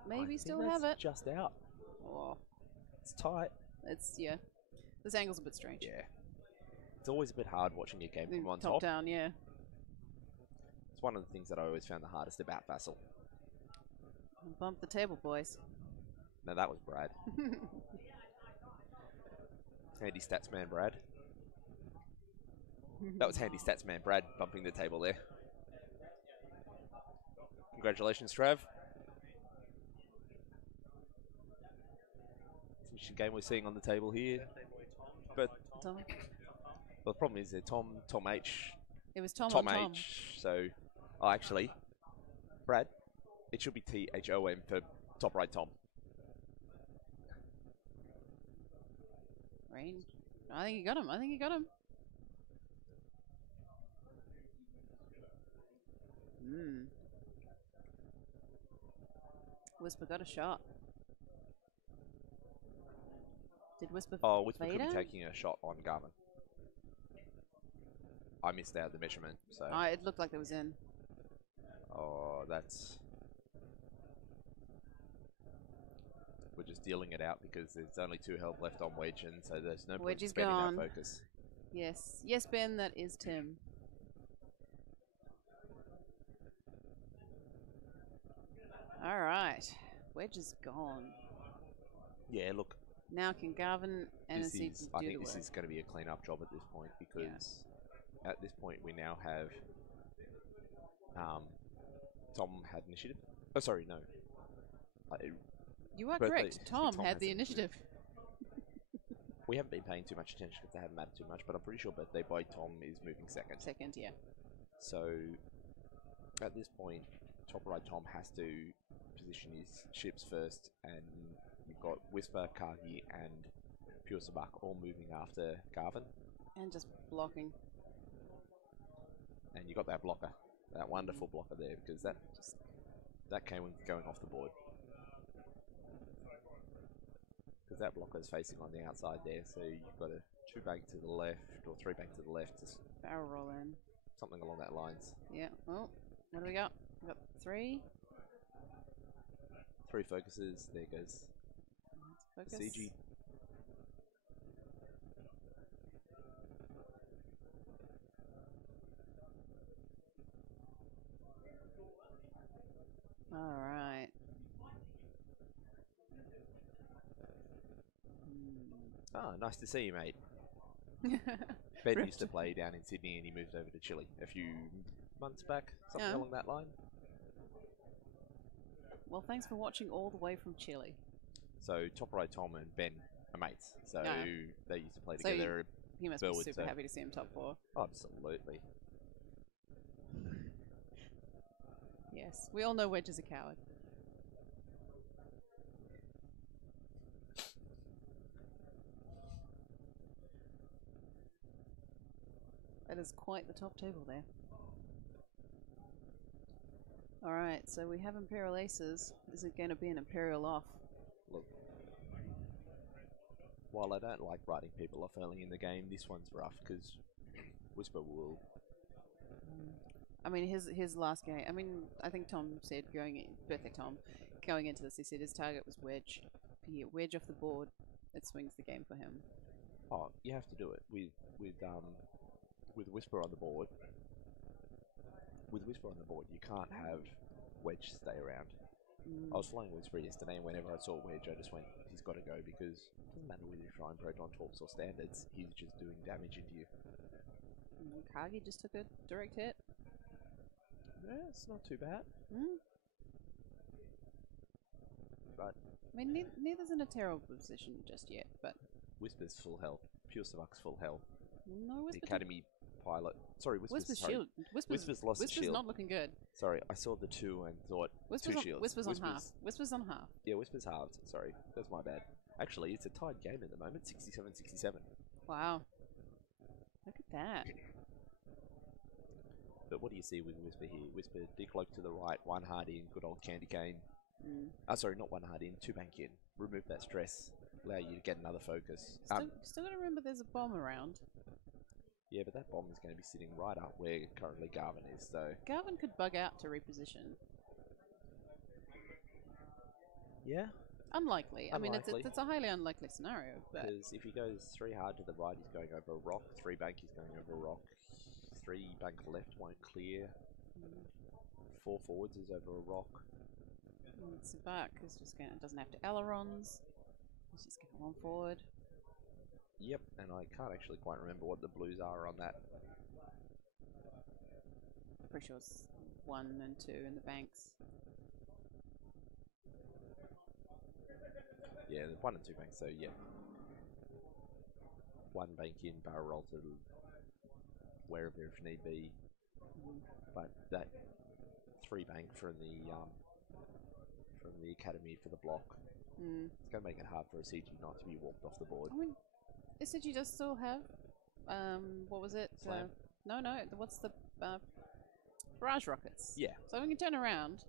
maybe still have it. Just out. Oh, It's tight. yeah. This angle's a bit strange. Yeah. It's always a bit hard watching your game from on top. Top down, yeah. It's one of the things that I always found the hardest about Vassal. Bump the table, boys. No, that was Brad. Handy stats man, Brad. That was handy stats man, Brad, bumping the table there. Congratulations, Trav. It's an interesting game we're seeing on the table here. But Tom. well, the problem is that Tom H. It was Tom Tom on Tom. H. So, oh, actually, Brad, it should be THOM for top right Tom. Rain. I think he got him. Whisper got a shot. Did Whisper Whisper could be taking a shot on Garvin. I missed out the measurement, so... it looked like it was in. Oh, that's... We're just dealing it out because there's only 2 health left on Wedge, and so there's no point in spending that focus. Yes. Yes, Ben, that is Tim. Alright. Wedge is gone. Yeah, look. Now can Garvin and Asiji do the work? I think this is going to be a clean-up job at this point because at this point we now have Tom had initiative. Oh, sorry, no. You are correct. Tom had the initiative. We haven't been paying too much attention because they haven't mattered too much, but I'm pretty sure birthday boy Tom is moving second. Second, yeah. So at this point, top right Tom has to position his ships first, and you've got Whisper, Kagi, and Pure Sabak all moving after Garvin. And just blocking. And you got that blocker, that wonderful blocker there, because that came going off the board. Because that blocker is facing on the outside there, so you've got a 2 bank to the left or 3 bank to the left. Barrel roll in. Something along that lines. Yeah. Oh, what do we got? We got 3. 3 focuses. There goes. Focus. CG. All right. Ah, nice to see you, mate. Ben used to play down in Sydney and he moved over to Chile a few months back, something along that line. Well, thanks for watching all the way from Chile. So, top right Tom and Ben are mates, so they used to play So together. You must be super happy to see him top 4. Absolutely. Yes, we all know Wedge is a coward. That is quite the top table there. Alright, so we have Imperial Aces. Is it going to be an Imperial off? Look, while I don't like writing people off early in the game, this one's rough because Whisper will. I mean, his last game. I mean, I think Tom said birthday Tom, going into this, he said his target was wedge. If you get wedge off the board, it swings the game for him. Oh, you have to do it with Whisper on the board. With Whisper on the board, you can't have wedge stay around. I was flying Whisper yesterday, and whenever I saw wedge, I just went, he's got to go, because it doesn't matter whether you're flying Proton Torps or standards, he's just doing damage into you. Kagi just took a direct hit. Yeah, it's not too bad. But I mean, neither's in a terrible position just yet, but Whisper's full health. Pure Savuk's full health. no, The Academy pilot. Sorry, Whisper's shield. Whisper's lost his shield. Whisper's not looking good. Sorry, I saw the 2 and thought two shields. Whisper's on half. Whisper's on half. Yeah, Whisper's halved. Sorry, that's my bad. Actually, it's a tied game at the moment, 67-67. Wow. Look at that. But what do you see with Whisper here? Whisper, decloak to the right, 1 hard in, good old candy cane. Sorry, not 1 hard in, 2 bank in. Remove that stress, allow you to get another focus. Still gotta remember there's a bomb around. Yeah, but that bomb is going to be sitting right up where currently Garvin is, so... Garvin could bug out to reposition. Yeah? Unlikely. I mean, it's a highly unlikely scenario, but... Because if he goes 3 hard to the right, he's going over a rock. 3 bank, he's going over a rock. 3 bank left won't clear. 4 forwards is over a rock. Sabak is just doesn't have to ailerons. He's just going 1 forward. Yep, and I can't actually quite remember what the blues are on that. Pretty sure it's 1 and 2 in the banks. Yeah, the 1 and 2 banks, so yeah. 1 bank in, barrel roll to wherever if need be. But that 3 bank from the Academy for the block, it's going to make it hard for a CG not to be walked off the board. I mean, SCG does still have, what was it? Slam? No, what's the, barrage rockets. Yeah. So we can turn around,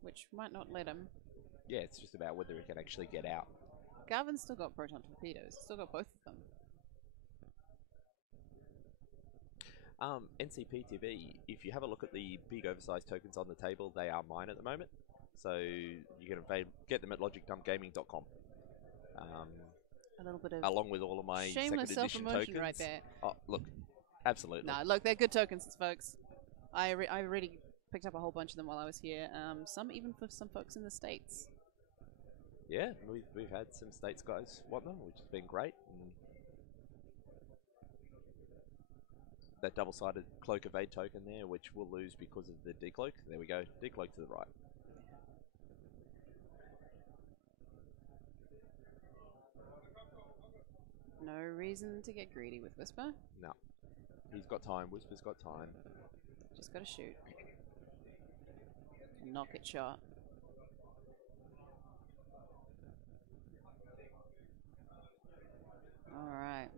which might not let him. Yeah, it's just about whether he can actually get out. Garvin's still got proton torpedoes, still got both of them. NCP TV, if you have a look at the big oversized tokens on the table, they are mine at the moment. So you can get them at logicdumpgaming.com. A little bit of along with all of my shameless second edition self-promotion tokens. right there. Oh, look, absolutely. No, look, they're good tokens, folks. I already picked up a whole bunch of them while I was here. Some even for some folks in the States. Yeah, we've had some States guys want them, which has been great. And that double-sided Cloak Evade token there, which we'll lose because of the decloak. There we go, decloak to the right. No reason to get greedy with Whisper. No. He's got time, Whisper's got time. Just gotta shoot. And not get shot. Alright.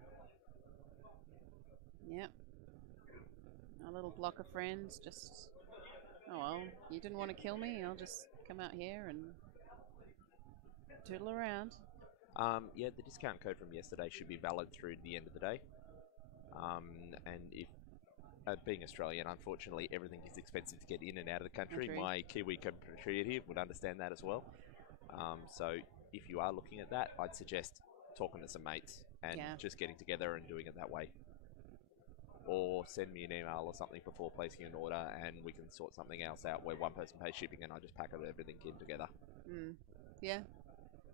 Yep. Our little block of friends just... Oh well, you didn't want to kill me, I'll just come out here and tootle around. Yeah, the discount code from yesterday should be valid through the end of the day. And if, being Australian, unfortunately, everything is expensive to get in and out of the country. My Kiwi compatriot would understand that as well. So if you are looking at that, I'd suggest talking to some mates and just getting together and doing it that way. Or send me an email or something before placing an order and we can sort something else out where one person pays shipping and I just pack everything in together. Yeah.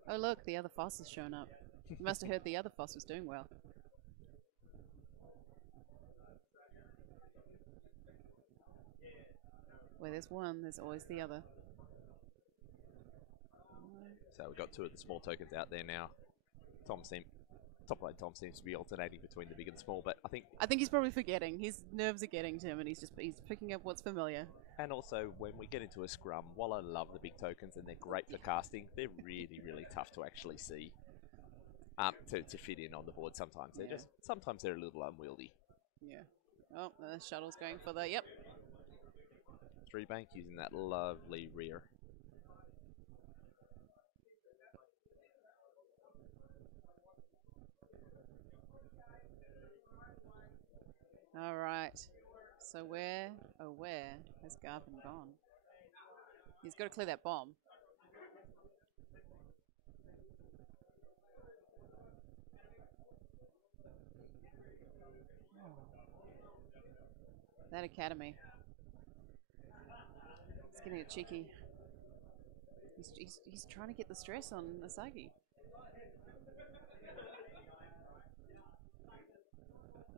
Oh look, the other Foss has shown up. You must have heard the other Foss was doing well. Where there's one, there's always the other. So we've got 2 of the small tokens out there now. Top lane Tom seems to be alternating between the big and small, but I think he's probably forgetting. His nerves are getting to him, and he's picking up what's familiar. And also, when we get into a scrum, while I love the big tokens and they're great for casting, they're really, really tough to actually see. To fit in on the board sometimes. Sometimes they're a little unwieldy. Yeah. Oh, the shuttle's going for the... Yep. 3 bank using that lovely rear. All right. So where has Garvin gone? He's got to clear that bomb. That academy. It's getting a cheeky. He's trying to get the stress on Asagi.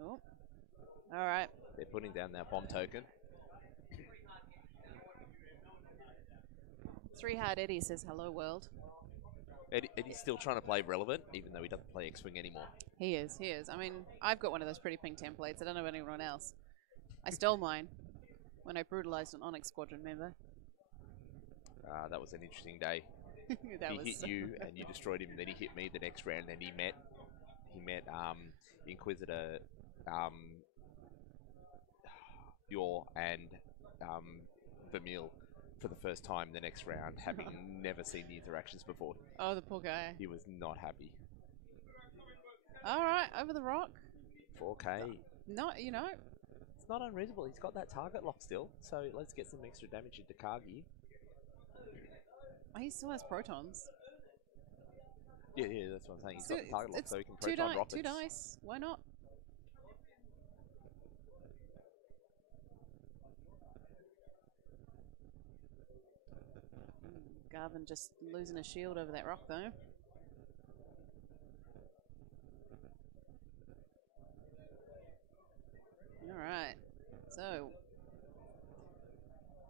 Oh. All right. They're putting down their bomb token. 3 Hard Eddie says hello world. Eddie's still trying to play relevant, even though he doesn't play X-Wing anymore. He is. I mean, I've got one of those pretty pink templates. I don't know about anyone else. I stole mine when I brutalized an Onyx Squadron member. That was an interesting day. He hit you and you destroyed him. Then he hit me the next round, and he met Inquisitor, Yor and Vermeil for the first time the next round, having never seen the interactions before. Oh, the poor guy. He was not happy. All right, over the rock. 4K. No, you know. It's not unreasonable. He's got that target lock still, so let's get some extra damage into Kagi. He still has protons. Yeah, that's what I'm saying. He's got the target lock, so he can proton rockets. 2 dice. Why not? Garvin just losing a shield over that rock, though. All right. So,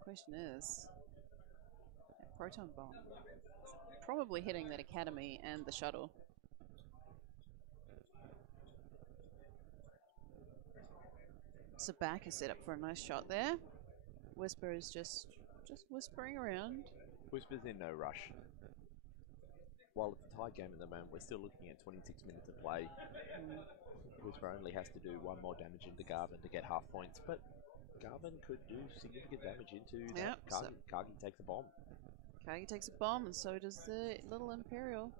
question is, that proton bomb is probably hitting that academy and the shuttle. Sabak is set up for a nice shot there. Whisper is just whispering around. Whisper's in no rush. While it's a tie game at the moment, we're still looking at 26 minutes of play. Whisper only has to do 1 more damage into Garvin to get half points, but Garvin could do significant damage into that. Kagi takes a bomb. Kagi takes a bomb, and so does the little Imperial.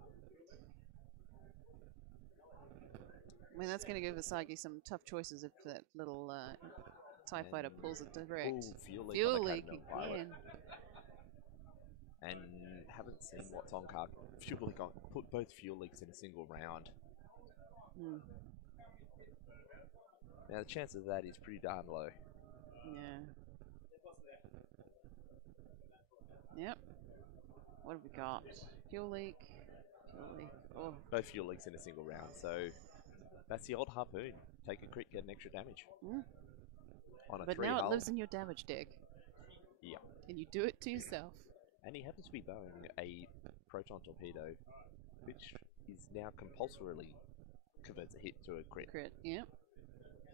I mean, that's going to give Asagi some tough choices if that little TIE fighter pulls it direct. Ooh, fuel leak again. And haven't seen what's on Kagi. Fuel leak on. Put both fuel leaks in a single round. Now the chance of that is pretty darn low. Yeah. Yep. What have we got? Fuel leak. Oh. Both fuel leaks in a single round, so that's the old harpoon. Take a crit, get an extra damage. On a but 3 now hull. It lives in your damage deck. Yeah. And you do it to yourself. And he happens to be throwing a proton torpedo, which is now compulsorily converts a hit to a crit. Yeah.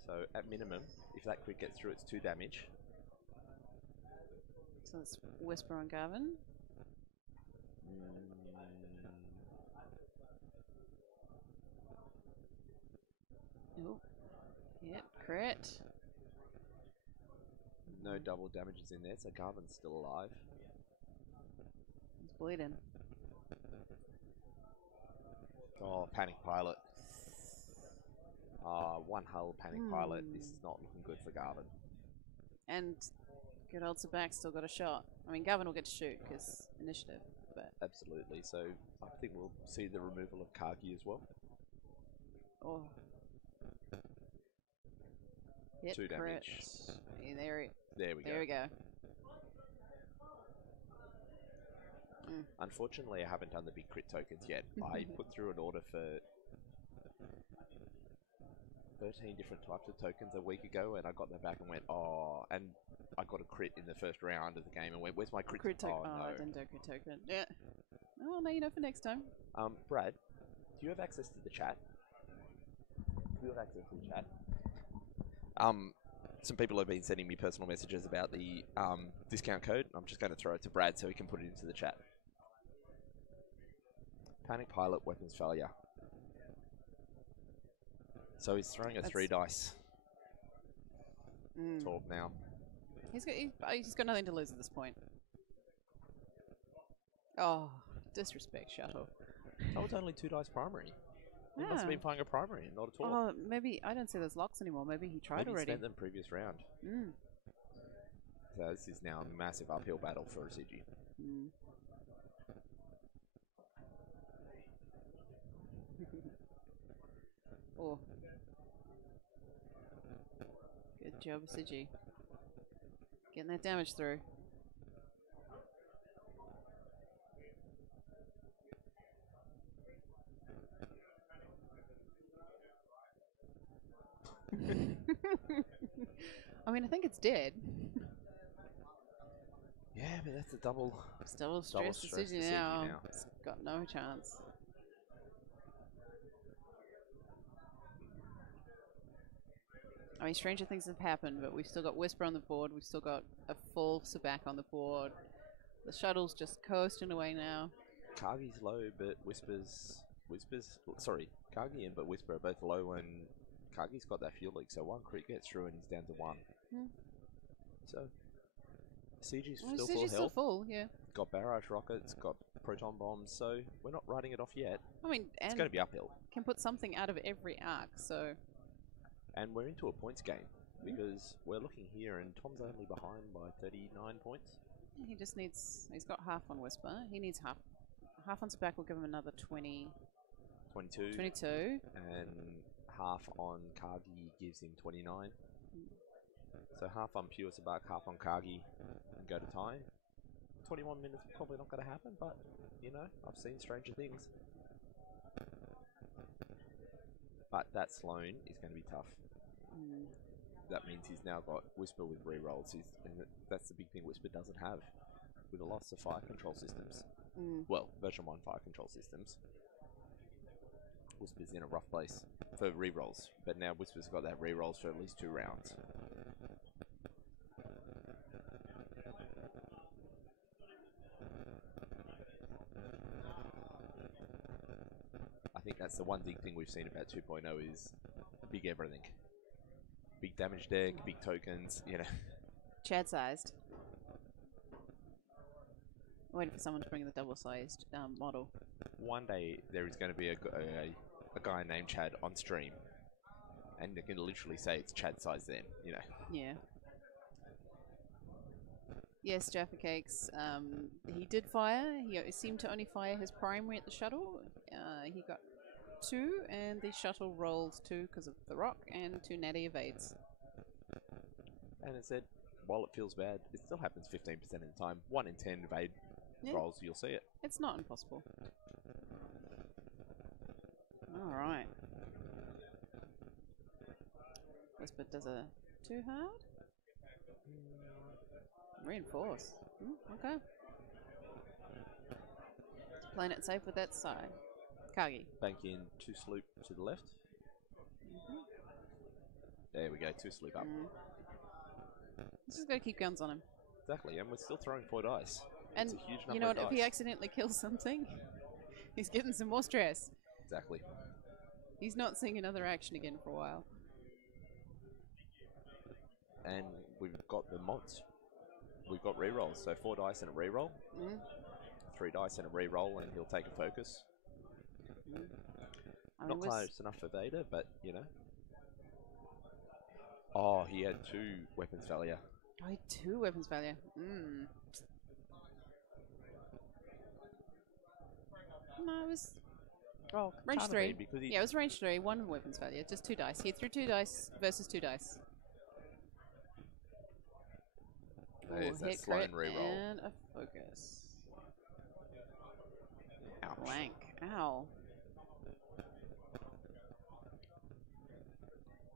So at minimum, if that crit gets through, it's 2 damage. So let's Whisper on Garvin. Oh. Yep, crit. No double damages in there, so Garvin's still alive. He's bleeding. Oh, Panic Pilot. 1 hull Panic Pilot. This is not looking good for Garvin. And good old Sabak still got a shot. I mean, Garvin will get to shoot because initiative, but... Absolutely. So I think we'll see the removal of Kagi as well. Oh. Yep, 2 damage. Yeah, there we go. There we go. Unfortunately, I haven't done the big crit tokens yet. I put through an order for 13 different types of tokens a week ago, and I got them back and went, oh, and I got a crit in the first round of the game and went, where's my crit token? Oh, no. I didn't do a crit token. Yeah. Oh, well, now you know for next time. Brad, do you have access to the chat? Do you have access to the chat? Some people have been sending me personal messages about the discount code. I'm just going to throw it to Brad so he can put it into the chat. Panic Pilot, weapons failure. So he's throwing a 3 dice. talk now. He's got nothing to lose at this point. Oh, disrespect, Shuttle. That was only 2 dice primary. He must have been playing a primary, not at all. Oh, maybe I don't see those locks anymore. Maybe he tried already. He spent them previous round. So this is now a massive uphill battle for CG. Oh. Good job, Sigi. Getting that damage through. I mean, I think it's dead. Yeah, but that's a double... It's double stress decision now. It's got no chance. I mean, stranger things have happened, but we've still got Whisper on the board. We've still got a full Sabak on the board. The shuttle's just coasting away now. Kagi's low, but Whisper's... Sorry, Kagi and but Whisper are both low, and Kagi's got that fuel leak, so one crit gets through and he's down to 1. So, CG's still full, yeah. Got barrage rockets, got proton bombs, so we're not writing it off yet. I mean, it's going to be uphill. Can put something out of every arc, so... And we're into a points game, because we're looking here and Tom's only behind by 39 points. He just needs... He's got half on Whisper. He needs half. Half on Sabak will give him another 22. And half on Kagi gives him 29. So half on pure Sabak, half on Kagi, and go to tie. 21 minutes probably not going to happen, but, you know, I've seen stranger things. But that Sloan is going to be tough. That means he's now got Whisper with rerolls. And that's the big thing Whisper doesn't have with a loss of fire control systems. Well, version 1 fire control systems. Whisper's in a rough place for rerolls, but now Whisper's got that rerolls for at least 2 rounds. I think that's the one big thing we've seen about 2.0 is big everything. Big damage deck, big tokens, you know. Chad-sized. Waiting for someone to bring the double-sized model. One day there is going to be a guy named Chad on stream, and you can literally say it's Chad size then, you know. Yeah. Yes, Jaffa Cakes. He did fire. He seemed to only fire his primary at the shuttle. He got 2, and the shuttle rolls 2 because of the rock, and 2 natty evades. And it said, while it feels bad, it still happens 15% of the time. 1 in 10 evade rolls, you'll see it. It's not impossible. Alright. Whisper does a 2 hard? Reinforce. Okay. Just playing it safe with that side. Kagi. Bank in 2 sloop to the left. There we go, 2 sloop up. He's just got to keep guns on him. Exactly, and we're still throwing 4 dice. And it's a huge number you know what, of if dice. he accidentally kills something, he's getting some more stress. Exactly. He's not seeing another action again for a while. And we've got the mods. We've got rerolls, so 4 dice and a reroll. 3 dice and a reroll, and he'll take a focus. Not close enough for Vader, but, you know. Oh, he had 2 weapons failure. Oh, he had 2 weapons failure. No, it was... Oh, range 3. Yeah, it was range 3, 1 weapons failure, just 2 dice. He threw 2 dice versus 2 dice. There's that Sloan reroll. And a focus. Ouch. Blank. Ow.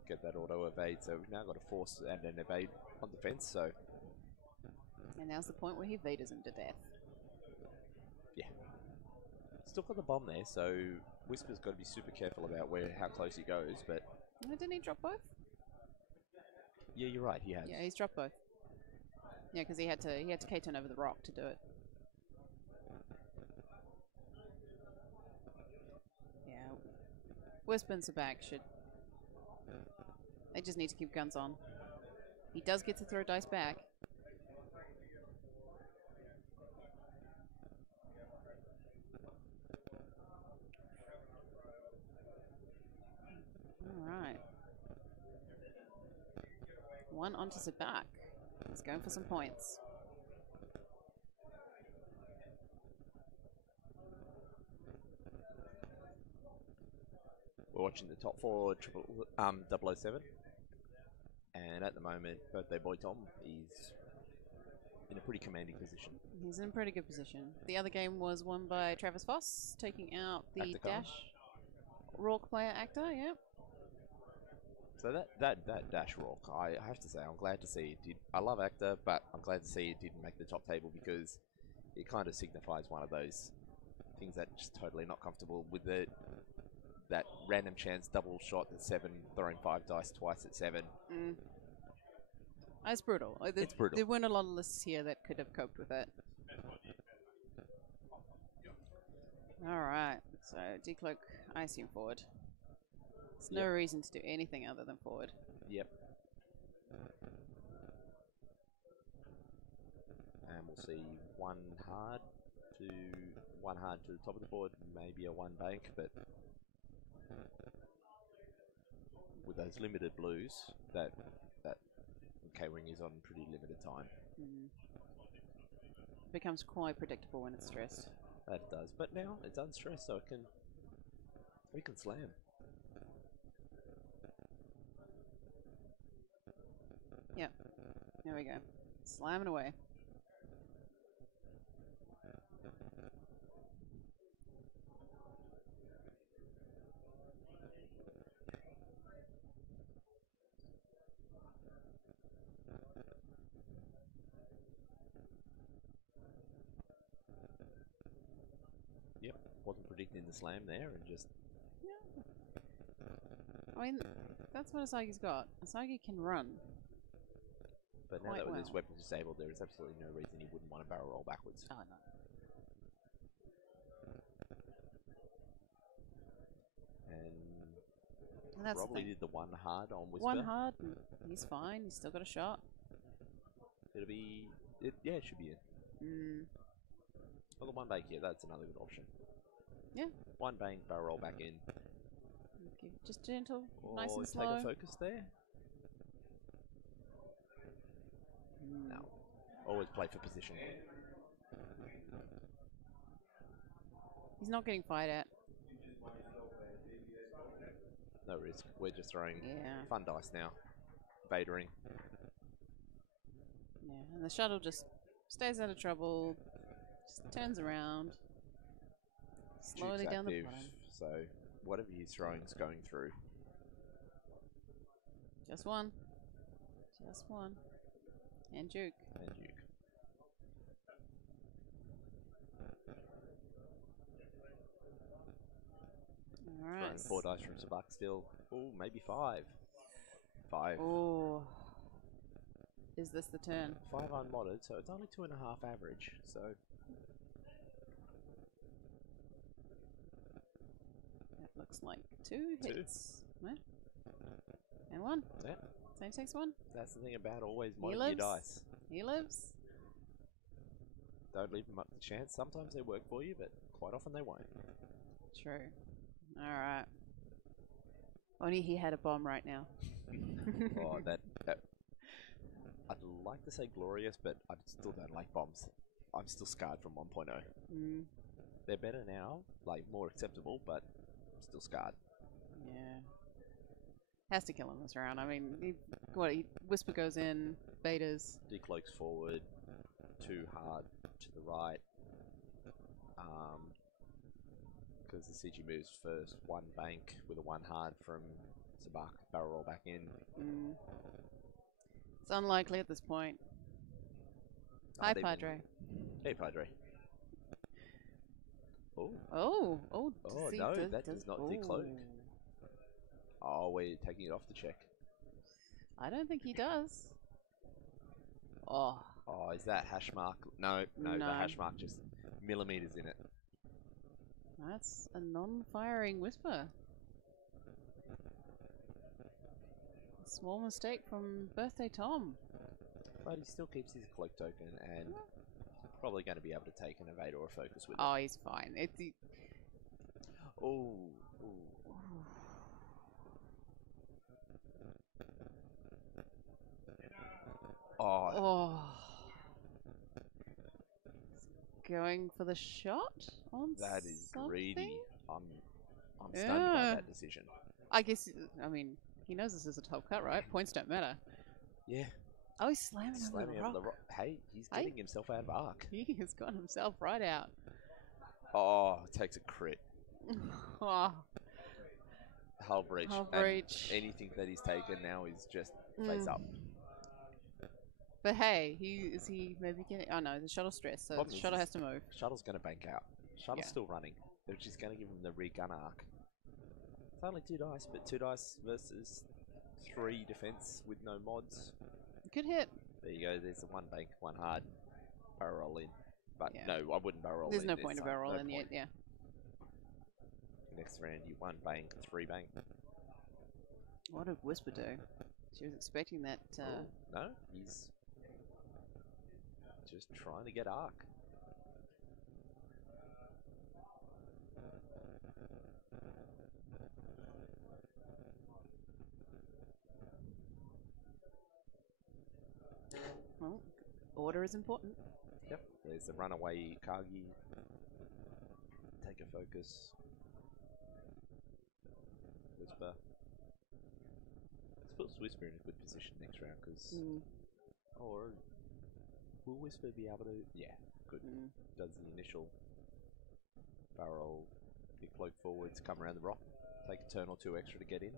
Get that auto evade, so we've now got a force and an evade on defense, so... And now's the point where he vaders him to death. Yeah. Still got the bomb there, so Whisper's got to be super careful about how close he goes, but... Didn't he drop both? Yeah, you're right, he has. Yeah, he's dropped both. Yeah, because he had to K-turn over the rock to do it. Yeah. Whisper and Sabak should... They just need to keep guns on. He does get to throw dice back. Alright. One onto Zabak. He's going for some points. We're watching the top four 007. And at the moment, Birthday Boy Tom is in a pretty commanding position. He's in a pretty good position. The other game was won by Travis Foss, taking out the Actor Khan. Dash Rourke player actor, yep. So that Dash Rourke, I have to say, I'm glad to see it did. I love actor, but I'm glad to see it didn't make the top table because it kind of signifies one of those things that's just totally not comfortable with that random chance double shot at 7, throwing 5 dice twice at 7. It's brutal. It's brutal. There weren't a lot of lists here that could have coped with it. Alright, so decloak, I assume forward. There's no reason to do anything other than forward. Yep. And we'll see one hard to the top of the board, maybe a 1 bank, but with those limited blues, that K-Wing is on pretty limited time. It becomes quite predictable when it's stressed. That it does, but now it's unstressed, so we can slam. Yep. There we go. Slamming away. Yep. Wasn't predicting the slam there and just... Yeah. I mean, that's what Asagi's got. Asagi can run. But now that with his weapon disabled, there is absolutely no reason he wouldn't want to barrel roll backwards. Oh, no. And that's probably did the 1 hard on Whisper. 1 hard, he's fine. He's still got a shot. It'll be... yeah, it should be in. Well, the 1 bank, yeah, that's another good option. Yeah. 1 bank, barrel roll back in. Okay, just gentle, or nice and slow. Take a focus there. No. Always play for position. He's not getting fired at. No risk. We're just throwing Yeah. fun dice now. Vadering. Yeah, and the shuttle just stays out of trouble. Just turns around. Slowly Duke's down the active, bottom. so whatever he's throwing is going through. Just 1. Just 1. And Duke. And Duke. Alright. 4 dice from Sabak still. Oh, maybe 5. 5. Oh. Is this the turn? 5 unmodded, so it's only 2.5 average, so... That looks like 2 hits. Right? And 1. Yeah. Same takes 1. That's the thing about always modding your dice. He lives. Don't leave them up to chance. Sometimes they work for you, but quite often they won't. True. Alright. Only he had a bomb right now. Oh, that... I'd like to say glorious, but I still don't like bombs. I'm still scarred from 1.0. They're better now, like more acceptable, but still scarred. Yeah. Has to kill him this round. I mean, Whisper goes in, betas. Decloaks forward, 2 hard to the right. Because the CG moves first, 1 bank with a 1 hard from Sabak, barrel roll back in. It's unlikely at this point. Hi, Padre. Hey, Padre. Oh. Oh, No, that does not decloak. Oh, we're taking it off to check. I don't think he does. Oh. Oh, is that hash mark? No, the hash mark just millimeters in it. That's a non-firing Whisper. A small mistake from Birthday Tom. But he still keeps his cloak token and probably going to be able to take an evade or a focus with Oh, it. he's fine. Oh. Oh. Oh. Going for the shot on That is something? greedy. I'm stunned by that decision. I guess, I mean, he knows this is a top cut, right? Points don't matter. Yeah. Oh, he's slamming over the rock. Hey, he's getting himself out of arc. He has gotten himself right out. Oh, takes a crit. Oh. Hull breach. Hull And breach. anything that he's taken now is just face up. But hey, is he maybe getting... Oh no, the shuttle stress, so the shuttle has to move. Shuttle's going to bank out. Shuttle's still running. They're just going to give him the re-gun arc. It's only 2 dice, but 2 dice versus 3 defense with no mods. Good hit. There you go. There's the 1 bank, 1 hard. Barrel roll in. But no, I wouldn't barrel roll in. There's no point to barrel roll in yet, yeah. Next round, you 1 bank, 3 bank. What did Whisper do? She was expecting that. No, he's just trying to get arc. Well, order is important. Yep, there's the runaway Kagi. Take a focus. Whisper. Let's put Whisper in a good position next round, because... Or... Will Whisper be able to... Yeah, good. Does the initial barrel, get cloak forwards, come around the rock, take a turn or 2 extra to get in.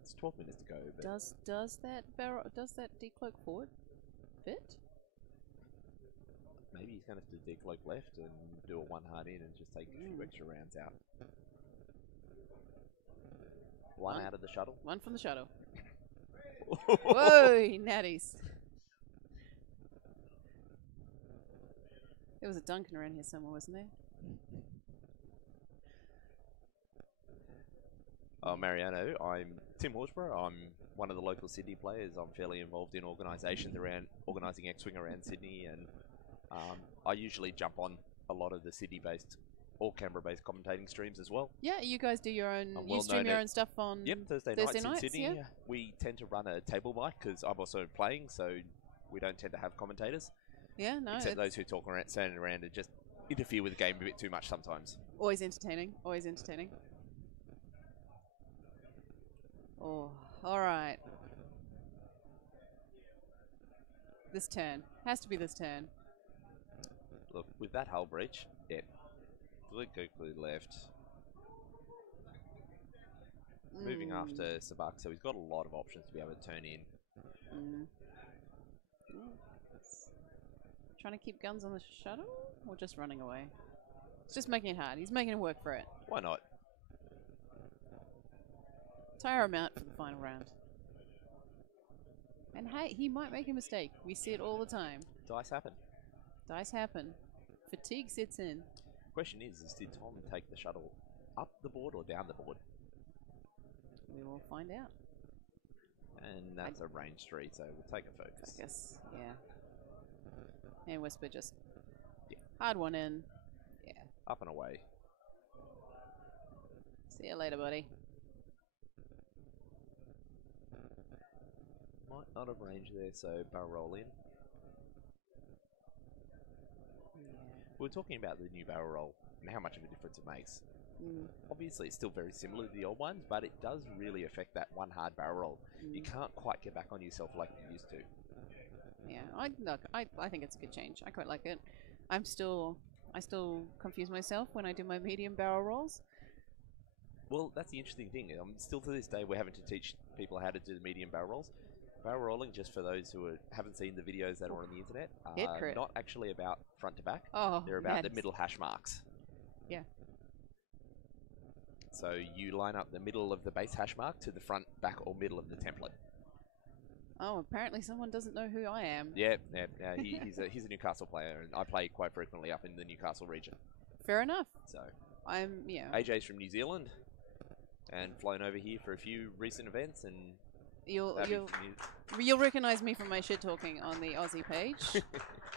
It's 12 minutes to go. But does that decloak forward fit? Maybe he's going to have to decloak left and do a 1 hard in and just take a few extra rounds out. One out of the shuttle. 1 from the shuttle. Whoa, natties. There was a Duncan around here somewhere, wasn't there? Oh, Mariano, I'm Tim Horsburgh. I'm one of the local Sydney players. I'm fairly involved in organisations around organising X-Wing around Sydney, and I usually jump on a lot of the Sydney-based or Canberra-based commentating streams as well. Yeah, you guys do your own. You stream your own stuff on. Yep, Thursday nights in Sydney. Yeah. We tend to run a table mic because I'm also playing, so we don't tend to have commentators. Yeah, no. Except those who talk around, standing around and just interfere with the game a bit too much sometimes. Always entertaining. Always entertaining. Oh, all right. This turn has to be this turn. Look, with that hull breach, yeah, quickly left. Moving after Sabak, so he's got a lot of options to be able to turn in. Trying to keep guns on the shuttle, or just running away? It's just making it hard. He's making it work for it. Why not? Tire him out for the final round. And hey, he might make a mistake. We see it all the time. Dice happen. Dice happen. Fatigue sits in. Question is did Tom take the shuttle up the board or down the board? We will find out. And that's a range 3, so we'll take a focus. Focus, yeah. And Whisper just hard one in. Yeah. Up and away. See you later, buddy. Might not have range there, so barrel roll in. We were talking about the new barrel roll and how much of a difference it makes. Obviously, it's still very similar to the old ones, but it does really affect that 1 hard barrel roll. You can't quite get back on yourself like you used to. Yeah, I think it's a good change. I quite like it. I still confuse myself when I do my medium barrel rolls. Well, that's the interesting thing. Still to this day, we're having to teach people how to do the medium barrel rolls. Barrel rolling, just for those who haven't seen the videos that are on the internet, are not actually about front to back. They're about the middle hash marks. Yeah. So you line up the middle of the base hash mark to the front, back, or middle of the template. Oh, apparently someone doesn't know who I am. Yeah, he's a Newcastle player, and I play quite frequently up in the Newcastle region. Fair enough. So I'm, AJ's from New Zealand, and flown over here for a few recent events, and You'll That'd be you'll cute. you'll recognise me from my shit talking on the Aussie page,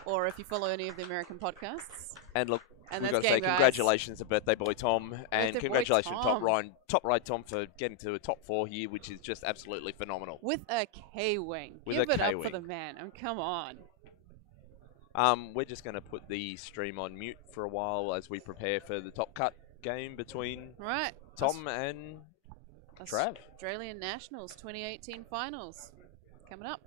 or if you follow any of the American podcasts. And look, And we've that's got to say game, guys. congratulations to birthday boy Tom, and Birthday boy congratulations Tom. Top Ride Tom for getting to a top 4 here, which is just absolutely phenomenal. With a K-wing. With Give a it up K-wing. for the man. Oh, come on. We're just going to put the stream on mute for a while as we prepare for the top cut game between Right. Tom and Trav. Australian Nationals 2018 finals coming up.